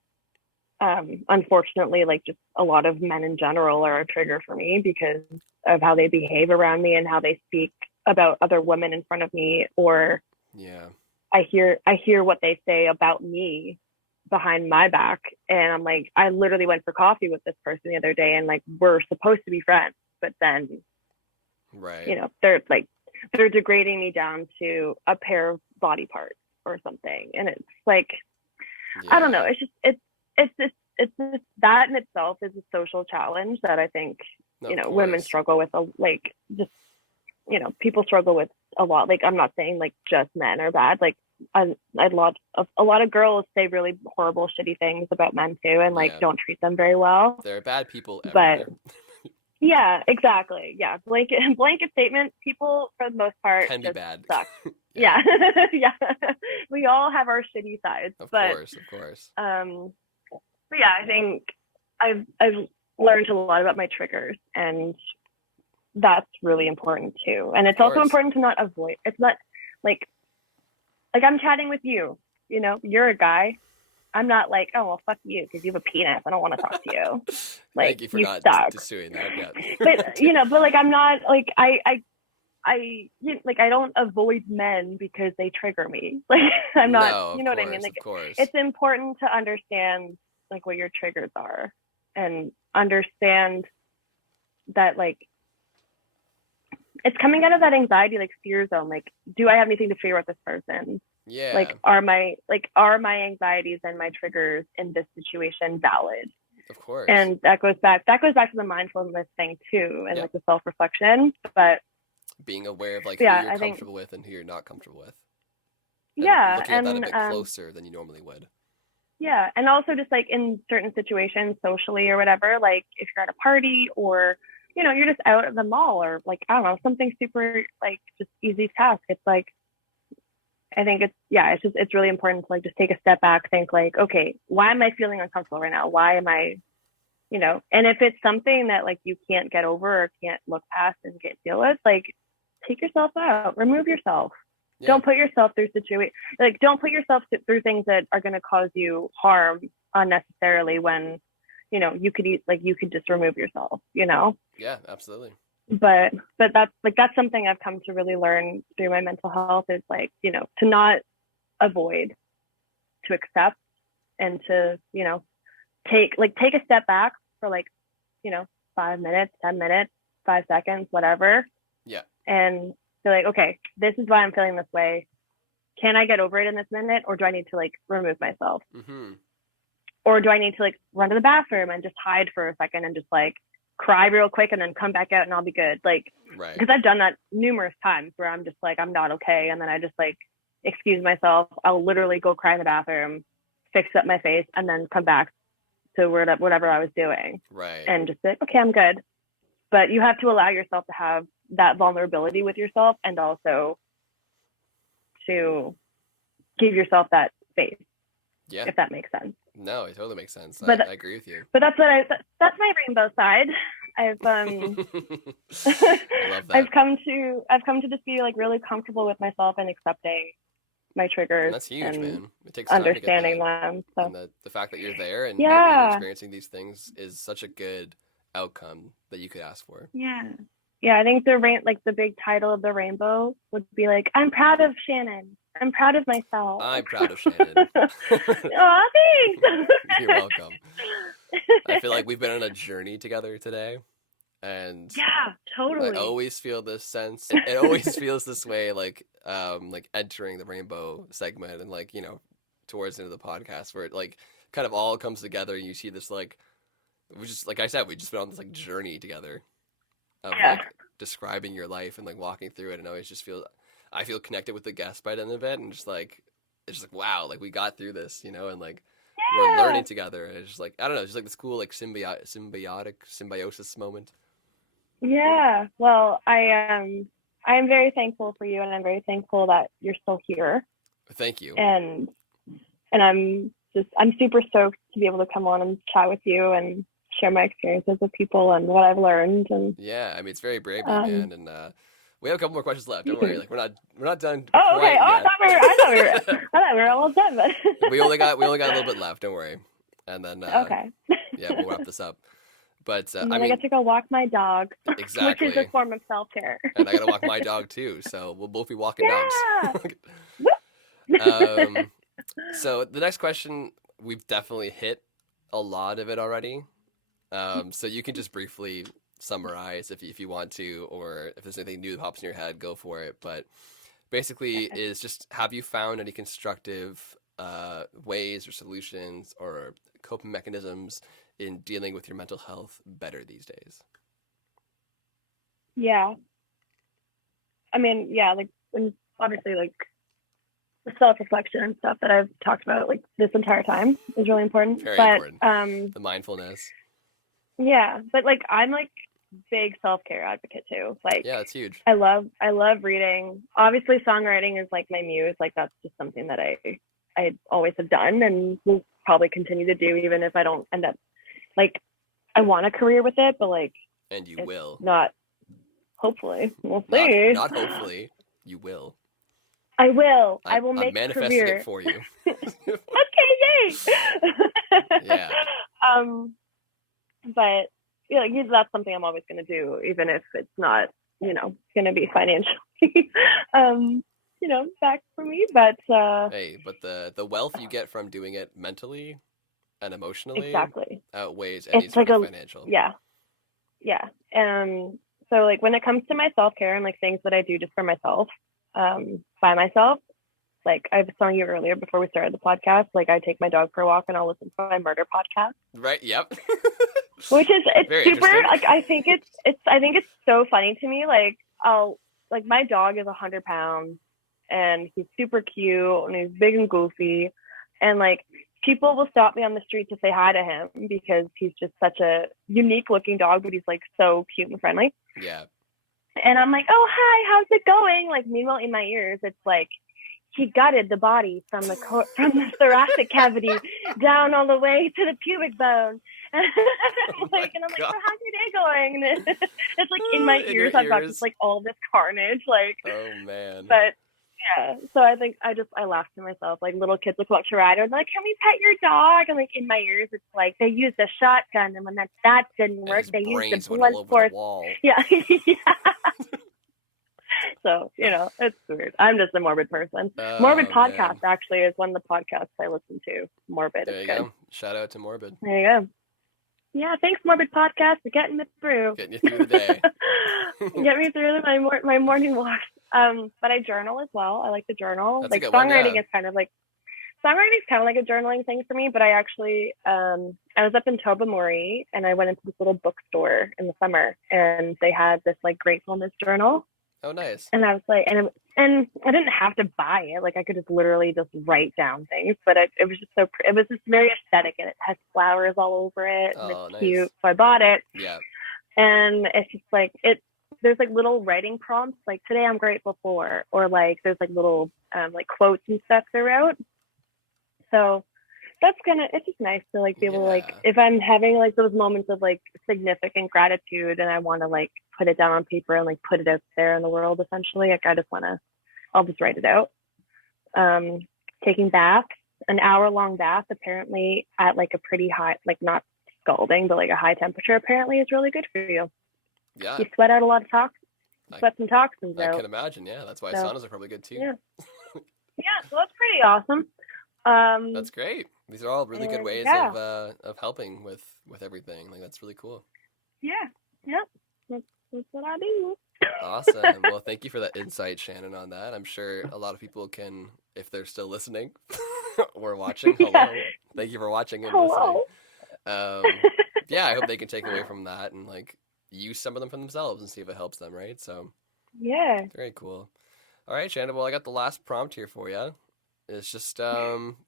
Unfortunately, like just a lot of men in general are a trigger for me because of how they behave around me and how they speak about other women in front of me, or Yeah. I hear what they say about me behind my back, and I'm like, I literally went for coffee with this person the other day, and like we're supposed to be friends, but then Right. you know they're degrading me down to a pair of body parts or something, and it's like I don't know. Yeah. It's just that in itself is a social challenge that I think No, you of know women course. struggle with. Like just you know people struggle with a lot. Like I'm not saying like just men are bad. Like a lot of girls say really horrible, shitty things about men too, and like Yeah. don't treat them very well. There are bad people But everywhere. yeah, exactly. Yeah, blanket statement. People for the most part Can be just bad. suck. Yeah. Yeah, yeah. We all have our shitty sides, Of but course. Of course. um, but yeah, I think I've learned a lot about my triggers, and that's really important too. And it's Of also course. important to not avoid. It's not like I'm chatting with you, you know, you're a guy. I'm not like, oh, well, fuck you because you have a penis. I don't want to talk to you. Like, Thank you for you not suck. just doing that. But, Yeah. you know, but like, I'm not like, like, I don't avoid men because they trigger me. Like, I'm not, No, you of know what I mean? course, Like, of course. it's important to understand like what your triggers are and understand that like it's coming out of that anxiety, like fear zone. Like, do I have anything to fear with this person? Yeah, Like, are my anxieties and my triggers in this situation valid? of course. And that goes back to the mindfulness thing too, and Yep. like the self-reflection. But Being aware of like who yeah, you're I think comfortable with and who you're not comfortable with, and yeah, looking at that a and bit closer than you normally would. yeah, and also just like in certain situations, socially or whatever, like if you're at a party or you know you're just out at the mall or like I don't know something super like just easy task. It's like I think it's really important to like just take a step back, think like, okay, why am I feeling uncomfortable right now? Why am I, you know, and if it's something that like you can't get over or can't look past and can't deal with, like take yourself out, remove yourself. Yeah, Don't put yourself through don't put yourself through things that are going to cause you harm unnecessarily when, you know, you could just remove yourself, you know? yeah, absolutely. But that's something I've come to really learn through my mental health is like, you know, to not avoid, to accept and to, you know, take a step back for like, you know, 5 minutes, 10 minutes, 5 seconds, whatever. Yeah. And be like, okay, this is why I'm feeling this way. Can I get over it in this minute? Or do I need to like remove myself? Mm-hmm. Or do I need to like run to the bathroom and just hide for a second and just like cry real quick and then come back out and I'll be good? Like, Right. because I've done that numerous times where I'm just like, I'm not okay. And then I just like excuse myself. I'll literally go cry in the bathroom, fix up my face, and then come back to whatever I was doing. Right. And just say, okay, I'm good. But you have to allow yourself to have that vulnerability with yourself and also to give yourself that space. Yeah. If that makes sense. No, it totally makes sense. But I agree with you. But that's my rainbow side. I've I love that. I've come to just be like really comfortable with myself and accepting my triggers. And that's huge, and man. It takes time understanding to get that. them. So And the fact that you're there and yeah, you're experiencing these things is such a good outcome that you could ask for. yeah. I think the big title of the rainbow would be like, I'm proud of Shannon. I'm proud of myself. I'm proud of Shannon. Aw, thanks. You're welcome. I feel like we've been on a journey together today. And yeah, totally. I always feel this sense. It always feels this way, like entering the rainbow segment and like, you know, towards the end of the podcast where it like kind of all comes together and you see this like like I said, we've just been on this like journey together of like describing your life and like walking through it, and I feel connected with the guest by the end of it, and just like it's just like wow, like we got through this, you know, and like we're learning together, and it's just like I don't know, it's just like this cool like symbiosis moment. Yeah, well, I'm very thankful for you, and I'm very thankful that you're still here. Thank you. And I'm super stoked to be able to come on and chat with you and share my experiences with people and what I've learned. And yeah, I mean it's very brave, man, and we have a couple more questions left. Don't worry, like we're not done. Oh, okay. Yet. I thought we were almost done. But we only got a little bit left. Don't worry, and then okay. Yeah, we'll wrap this up. But and then I get to go walk my dog, exactly, which is a form of self-care. And I gotta walk my dog too, so we'll both be walking dogs. So the next question, we've definitely hit a lot of it already. So you can just briefly summarize if you want to, or if there's anything new that pops in your head, go for it. But basically is just, have you found any constructive ways or solutions or coping mechanisms in dealing with your mental health better these days? Yeah. I mean, yeah, like, and obviously, like, the self-reflection and stuff that I've talked about, like, this entire time is really important. Very important. The mindfulness. Yeah, but, like, I'm, like, big self-care advocate, too. Like, yeah, that's huge. I love reading. Obviously, songwriting is, like, my muse. Like, that's just something that I always have done and will probably continue to do, even if I don't end up, like, I want a career with it, but, like, and you will. Not, Hopefully. We'll see. Not hopefully. You will. I will. I will I'm make manifesting career. it for you. Okay, yay! Yeah. But that's something I'm always going to do, even if it's not, going to be financially, back for me. But hey, but the wealth you get from doing it mentally and emotionally exactly outweighs any it's sort like of financial. Yeah. So like when it comes to my self-care and like things that I do just for myself, by myself, like I was telling you earlier before we started the podcast, like I take my dog for a walk and I'll listen to my murder podcast. Right. Yep. Which is it's very super like I think it's so funny to me. Like my dog is 100 pounds and he's super cute and he's big and goofy, and like people will stop me on the street to say hi to him because he's just such a unique looking dog, but he's like so cute and friendly. Yeah. And I'm like, oh hi, how's it going? Like meanwhile in my ears it's like he gutted the body from the thoracic cavity down all the way to the pubic bone. And I'm like, so how's your day going? And it's like in my ears, I've got just like all this carnage. Like, oh man. But yeah, so I think I laugh to myself. Like little kids will come up to Ryder and they're like, can we pet your dog? And like in my ears, it's like they used a shotgun, and when that didn't work, they used a blunt force. Yeah. Yeah. So, it's weird. I'm just a morbid person. Morbid Podcast actually is one of the podcasts I listen to. Morbid. There you go. Shout out to Morbid. There you go. Yeah, thanks Morbid Podcast for getting me through. Getting you through the day. Get me through my morning walks. But I journal as well. I like to journal. That's like a good songwriting one, is kind of like a journaling thing for me. But I actually I was up in Tobermory and I went into this little bookstore in the summer and they had this like gratefulness journal. Oh, nice. And I was like, and I didn't have to buy it. Like I could just literally just write down things, but it was just it was just very aesthetic and it has flowers all over it and it's nice. Cute. So I bought it. Yeah. And it's just like, there's like little writing prompts, like today I'm grateful for, or like there's like little like quotes and stuff throughout. So it's just nice to like be able to like, if I'm having like those moments of like significant gratitude and I want to like put it down on paper and like put it out there in the world, essentially, like I'll just write it out. Taking baths, an hour-long bath, apparently at like a pretty high, like not scalding, but like a high temperature, apparently is really good for you. Yeah. You sweat out a lot of some toxins out. I can imagine, yeah. That's why saunas are probably good too. Yeah. Yeah, so that's pretty awesome. That's great. These are all really good ways of helping with everything. Like that's really cool. Yeah. That's what I do. Awesome. Well, thank you for that insight, Shannon, on that. I'm sure a lot of people can, if they're still listening or watching. Hello. Yeah. Thank you for watching and listening. I hope they can take away from that and like use some of them for themselves and see if it helps them, right? So yeah. Very cool. All right, Shannon. Well, I got the last prompt here for you. It's just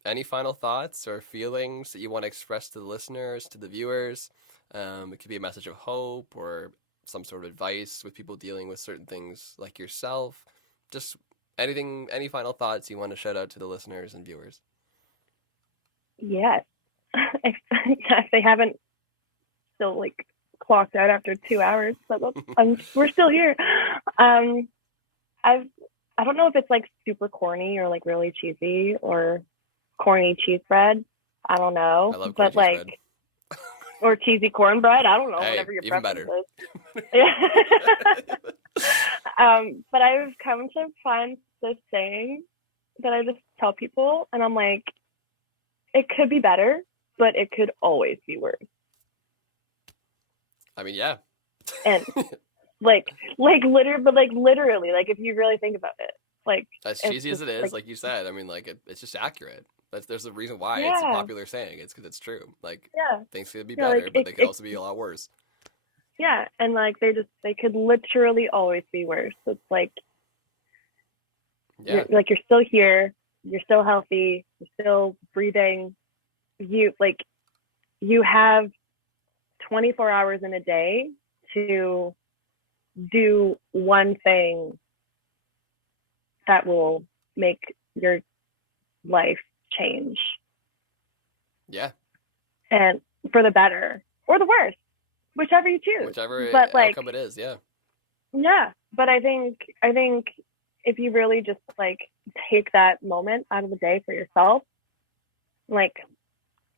any final thoughts or feelings that you want to express to the listeners, to the viewers. It could be a message of hope or some sort of advice with people dealing with certain things like yourself. Just anything, any final thoughts you want to shout out to the listeners and viewers? Yes. If they haven't still like clocked out after 2 hours, but we're still here. I don't know if it's like super corny or like really cheesy or corny cheese bread. I don't know. I love corny cheese bread. Or cheesy cornbread. I don't know. Hey, whatever your preference is. Yeah. But I've come to find this saying that I just tell people, and I'm like, it could be better, but it could always be worse. I mean, yeah. And literally, like if you really think about it, like as cheesy as it is, like you said, I mean, like it's just accurate. There's a reason why it's a popular saying. It's because it's true. Like things could be better, but they could also be a lot worse. Yeah, and like they could literally always be worse. It's like you're still here, you're still healthy, you're still breathing. You have 24 hours in a day to do one thing that will make your life change. Yeah. And for the better or the worse, whichever you choose. Whichever outcome it is, yeah. Yeah, but I think if you really just like take that moment out of the day for yourself, like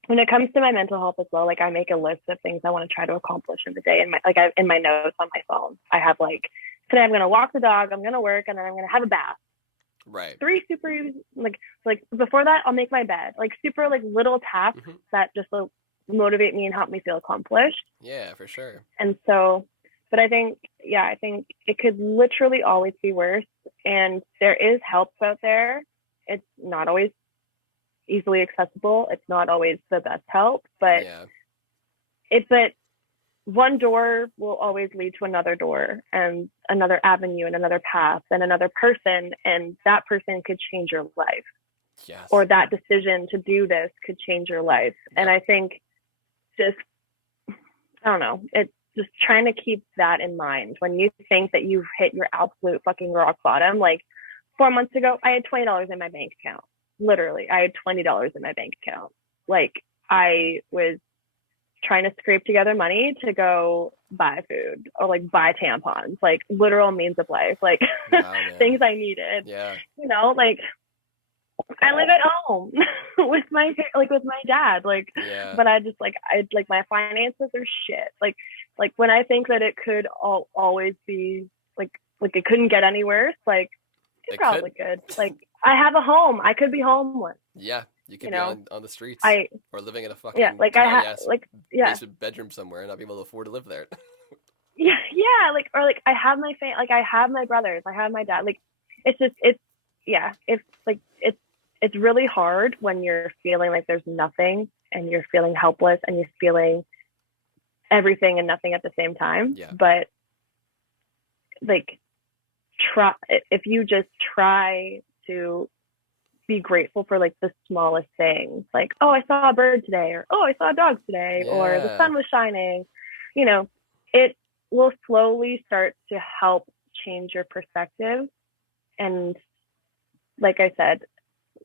when it comes to my mental health as well, like I make a list of things I want to try to accomplish in the day, and in my notes on my phone, I have like today I'm gonna walk the dog, I'm gonna work, and then I'm gonna have a bath. Right. Three super like before that I'll make my bed, like super like little tasks Hmm. that just like, motivate me and help me feel accomplished. Yeah, for sure. And so, but I think it could literally always be worse. And there is help out there. It's not always easily accessible. It's not always the best help, Yeah. but one door will always lead to another door and another avenue and another path and another person. And that person could change your life, Yes. or that decision to do this could change your life. And Yep. I think just, I don't know, it's just trying to keep that in mind when you think that you've hit your absolute fucking rock bottom. Like 4 months ago, I had $20 in my bank account. Literally, I had $20 in my bank account. Like I was trying to scrape together money to go buy food or like buy tampons, like literal means of life, like Wow, man. things I needed. Yeah. Like I live at home with my dad, like, Yeah. but I like my finances are shit. Like when I think that it could always be like it couldn't get any worse, like it It could. probably could. Like I have a home, I could be homeless. Yeah. You You could be know, on the streets I or living in a yeah, fucking like tiny ass yeah, basement bedroom somewhere and not be able to afford to live there. yeah, like or like I have like I have my brothers, I have my dad. Like it's just it's yeah, it's like it's really hard when you're feeling like there's nothing and you're feeling helpless and you're feeling everything and nothing at the same time. Yeah. But like try if you just try to be grateful for like the smallest things, like oh I saw a bird today, or oh I saw a dog today, or the Yeah. sun was shining, you know, it will slowly start to help change your perspective. And like I said,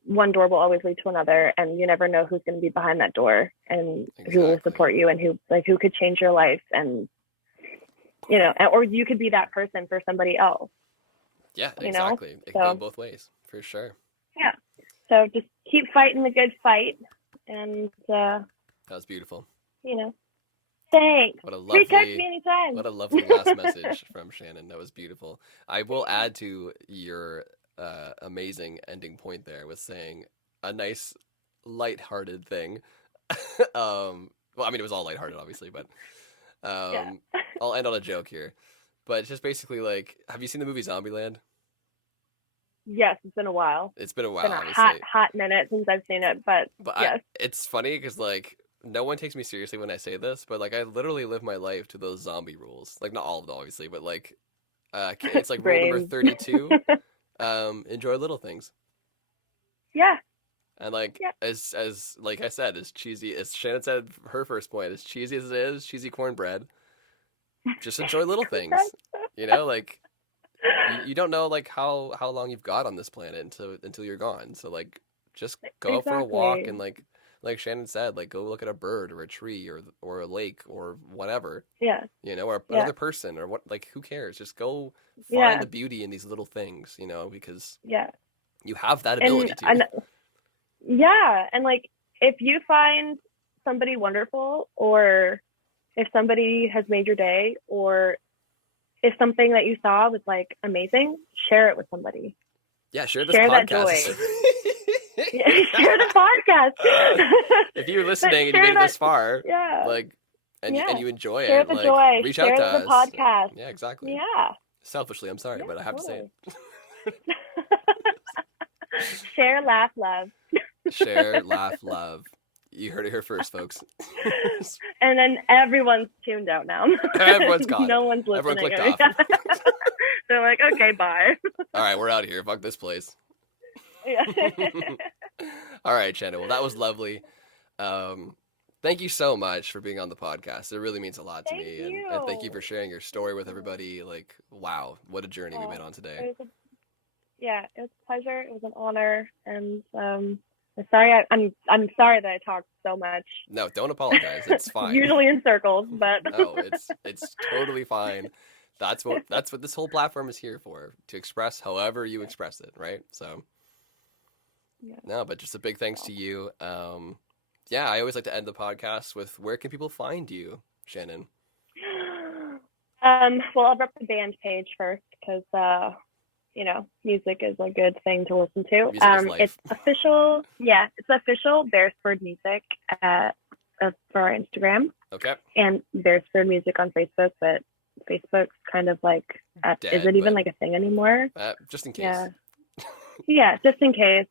one door will always lead to another, and you never know who's going to be behind that door and who will Exactly. support you and who could change your life. And or you could be that person for somebody else. Yeah, you know exactly. It can go so both ways, for sure. yeah, so just keep fighting the good fight. And That was beautiful. you know thanks. What a Reach out to lovely me anytime. what a lovely last message from Shannon. That was beautiful. I will add to your amazing ending point there with saying a nice lighthearted thing. Well, I mean it was all lighthearted obviously, but Yeah. I'll end on a joke here. But it's just basically like, have you seen the movie Zombieland? Yes, it's been a while. It's been a It's while, been a obviously. hot minute since I've seen it, but But yes. it's funny because like no one takes me seriously when I say this, but like I literally live my life to those zombie rules. Like not all of them, obviously, but like it's like rule number Brains. 32. Enjoy little things, Yeah. and like Yeah. as like I said, as cheesy as Shannon said, her first point, as cheesy as it is, cheesy cornbread. Just enjoy little things, like you don't know like how long you've got on this planet until you're gone. So like just go out for a walk Exactly. and like Shannon said, like go look at a bird or a tree or a lake or whatever, Yeah. or Yeah. another person or what, like who cares? Just go find Yeah. the beauty in these little things, because Yeah. you have that And ability to. and yeah, and like if you find somebody wonderful, or if somebody has made your day, or if something that you saw was like amazing, share it with somebody. Yeah, share this Share that podcast. joy. Share the podcast. If you're But listening and you share made it that. this far, Yeah. like, and Yeah. you enjoy Share it, the like, joy. reach out Share to the us. podcast. Yeah, exactly. Yeah. Selfishly, I'm sorry, Yeah, but I have to say totally. it. Share, laugh, love. Share, laugh, love. You heard it here first, folks. And then everyone's tuned out now. Everyone's got No it. one's listening. Everyone clicked off. They're like, okay, bye. All right, we're out of here. Fuck this place. Yeah. All right, Shannon. Well, that was lovely. Thank you so much for being on the podcast. It really means a lot to Thank me, you. and thank you for sharing your story with everybody. Like, wow, what a journey we've been on today. It was a pleasure. It was an honor, and I'm sorry. I'm sorry that I talked so much. No, don't apologize. It's fine. Usually in circles, but No, it's totally fine. That's what this whole platform is here for, to express however you express it, right? So Yeah. no, but just a big thanks to you. Yeah, I always like to end the podcast with, where can people find you, Shannon? Well, I'll rep the band page first because music is a good thing to listen to. Music is life. It's official. Yeah, it's official Beresford Music for our Instagram. Okay. And Beresford Music on Facebook, but Facebook's kind of like, Dead, is it even like a thing anymore? Just in case. Yeah. Yeah, just in case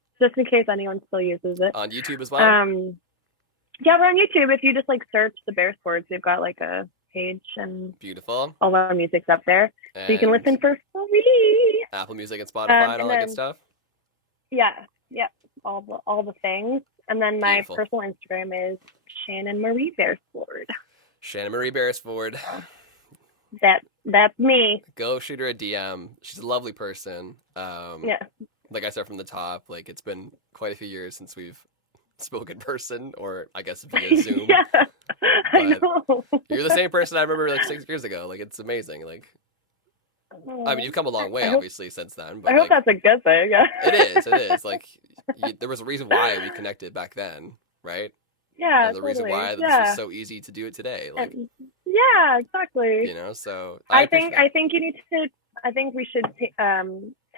anyone still uses it. On YouTube as well? Yeah, we're on YouTube. If you just like search the Beresfords, we've got like a page and beautiful. All of our music's up there. And so you can listen for free. Apple Music and Spotify and all that good stuff? Yeah, all the things. And then my beautiful. personal Instagram is Shannon Marie Beresford. Shannon Marie Beresford. That's me. Go shoot her a DM. She's a lovely person. Yeah. Like I said from the top, like it's been quite a few years since we've spoken in person, or I guess via Zoom. Yeah, I know. You're the same person I remember like 6 years ago. Like, it's amazing. Like, I mean, you've come a long way, obviously, since then. But I hope that's a good thing. Yeah. It is. Like, there was a reason why we connected back then, right? Yeah, and the reason why this was so easy to do it today. Like, yeah, exactly. So I think you need to. I think we should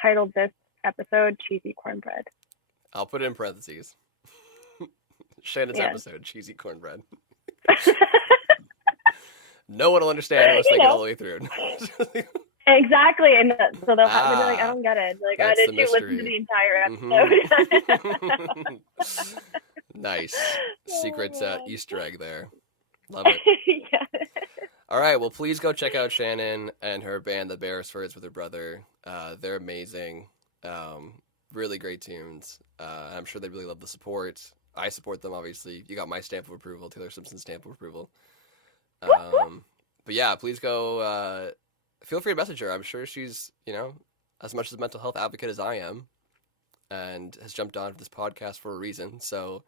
title this episode "Cheesy Cornbread." I'll put it in parentheses. Shannon's episode, Cheesy Cornbread. No one will understand unless they get all the way through. Exactly, and so they'll have to be like, "I don't get it." Like, how did you listen to the entire episode? Nice secret Easter egg there. Love it. Yeah. All right, well, please go check out Shannon and her band, the Beresfords, with her brother. They're amazing. Really great tunes. I'm sure they really love the support. I support them, obviously. You got my stamp of approval, Taylor Simpson's stamp of approval. But yeah, please go. Feel free to message her. I'm sure she's, as much as a mental health advocate as I am, and has jumped on this podcast for a reason. So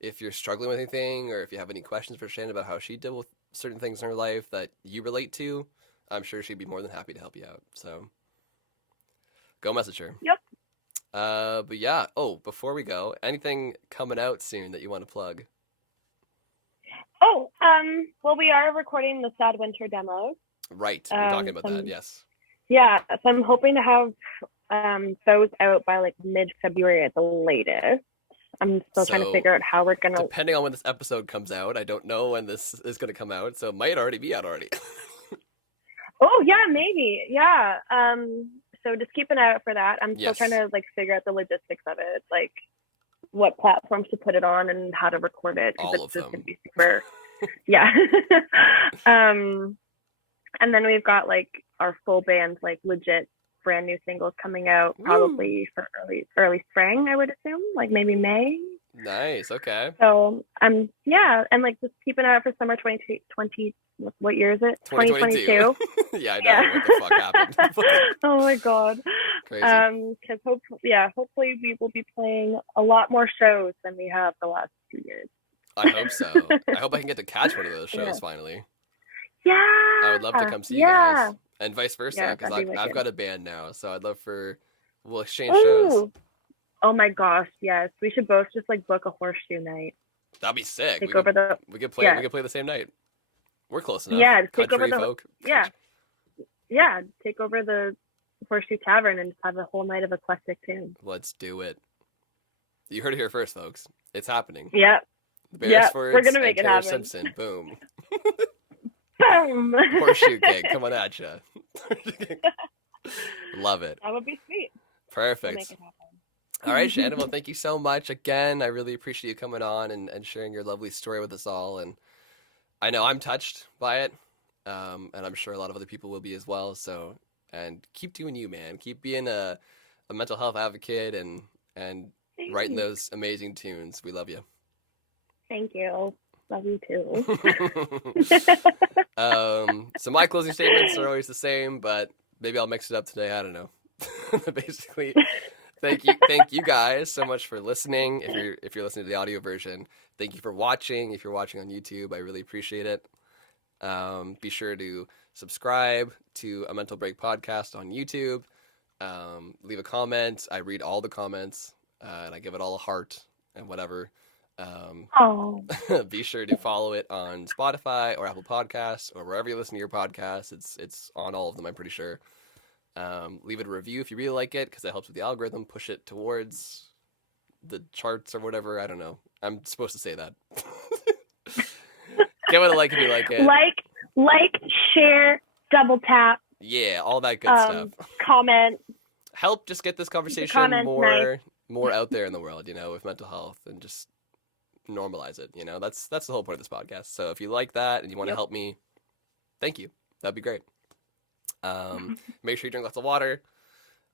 if you're struggling with anything, or if you have any questions for Shannon about how she dealt with certain things in her life that you relate to, I'm sure she'd be more than happy to help you out. So go message her. Yep. But yeah. Oh, before we go, anything coming out soon that you want to plug? Oh, well, we are recording the Sad Winter demos. Right. We're talking about that. Yes. Yeah. So I'm hoping to have those out by like mid-February at the latest. I'm still trying to figure out how we're going to... Depending on when this episode comes out, I don't know when this is going to come out, so it might already be out already. Oh, yeah, maybe. Yeah. So just keep an eye out for that. I'm still trying to figure out the logistics of it, like what platforms to put it on and how to record it. All of them. Going to be super... Yeah. And then we've got our full band, legit brand new singles coming out probably for early spring, I would assume, maybe May. Nice. Okay. So and just keep an eye out for summer 2020. What year is it? 2022. Yeah, I know what the fuck happened. Oh my god. Crazy. Because hopefully we will be playing a lot more shows than we have the last 2 years. I hope so. I hope I can get to catch one of those shows finally. Yeah. I would love to come see you guys. And vice versa, because I've got a band now, so I'd love we'll exchange shows. Oh my gosh, yes. We should both just book a horseshoe night. That'd be sick. We could play the same night. We're close enough. Yeah, take over the folk. Yeah. Take over the Horseshoe Tavern and just have a whole night of eclectic tunes. Let's do it. You heard it here first, folks. It's happening. Yeah. Beresford, we're gonna make it Taylor happen. Simpson. Boom. Boom. Horseshoe gig coming at you. Love it. That would be sweet. Perfect. We'll make it happen. All right, Shannon. Well, thank you so much again. I really appreciate you coming on and sharing your lovely story with us all. And I know I'm touched by it, and I'm sure a lot of other people will be as well. So, and keep doing you, man. Keep being a mental health advocate and writing those amazing tunes. We love you. Thank you. Love you too. So my closing statements are always the same, but maybe I'll mix it up today. I don't know. Basically, thank you guys so much for listening. If you're listening to the audio version, thank you for watching. If you're watching on YouTube, I really appreciate it. Be sure to subscribe to A Mental Break podcast on YouTube. Leave a comment. I read all the comments, and I give it all a heart and whatever. Oh, Be sure to follow it on Spotify or Apple Podcasts or wherever you listen to your podcasts. It's on all of them, I'm pretty sure. Leave it a review if you really like it, because it helps with the algorithm. Push it towards the charts or whatever. I don't know. I'm supposed to say that. Give it a like if you like it. Like, share, double tap. Yeah, all that good stuff. Comment. Help just get this conversation nice. more out there in the world, with mental health, and just normalize it. That's the whole point of this podcast. So if you like that and you want to help me, thank you. That'd be great. Make sure you drink lots of water.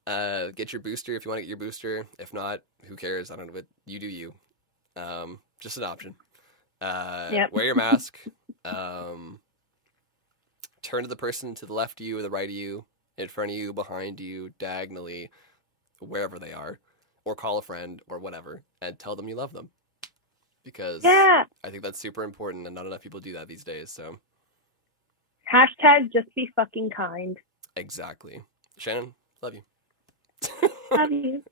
Get your booster if you want to get your booster. If not, who cares? I don't know, but you do you. Just an option. Wear your mask. Turn to the person to the left of you or the right of you, in front of you, behind you, diagonally, wherever they are, or call a friend or whatever, and tell them you love them. Because I think that's super important, and not enough people do that these days. So hashtag just be fucking kind. Exactly. Shannon, love you. Love you.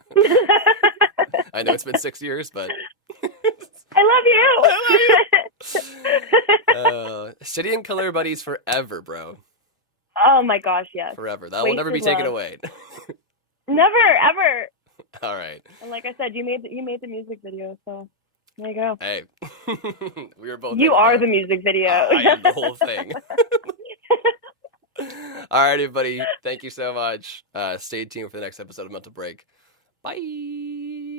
I know it's been 6 years, but I love you. City and Color Buddies forever, bro. Oh my gosh, yes. Forever. That will never be taken away. Never, ever. All right. And like I said, you made the music video, so there you go. Hey, we were both. You are the music video. I am the whole thing. All right, everybody. Thank you so much. Stay tuned for the next episode of Mental Break. Bye.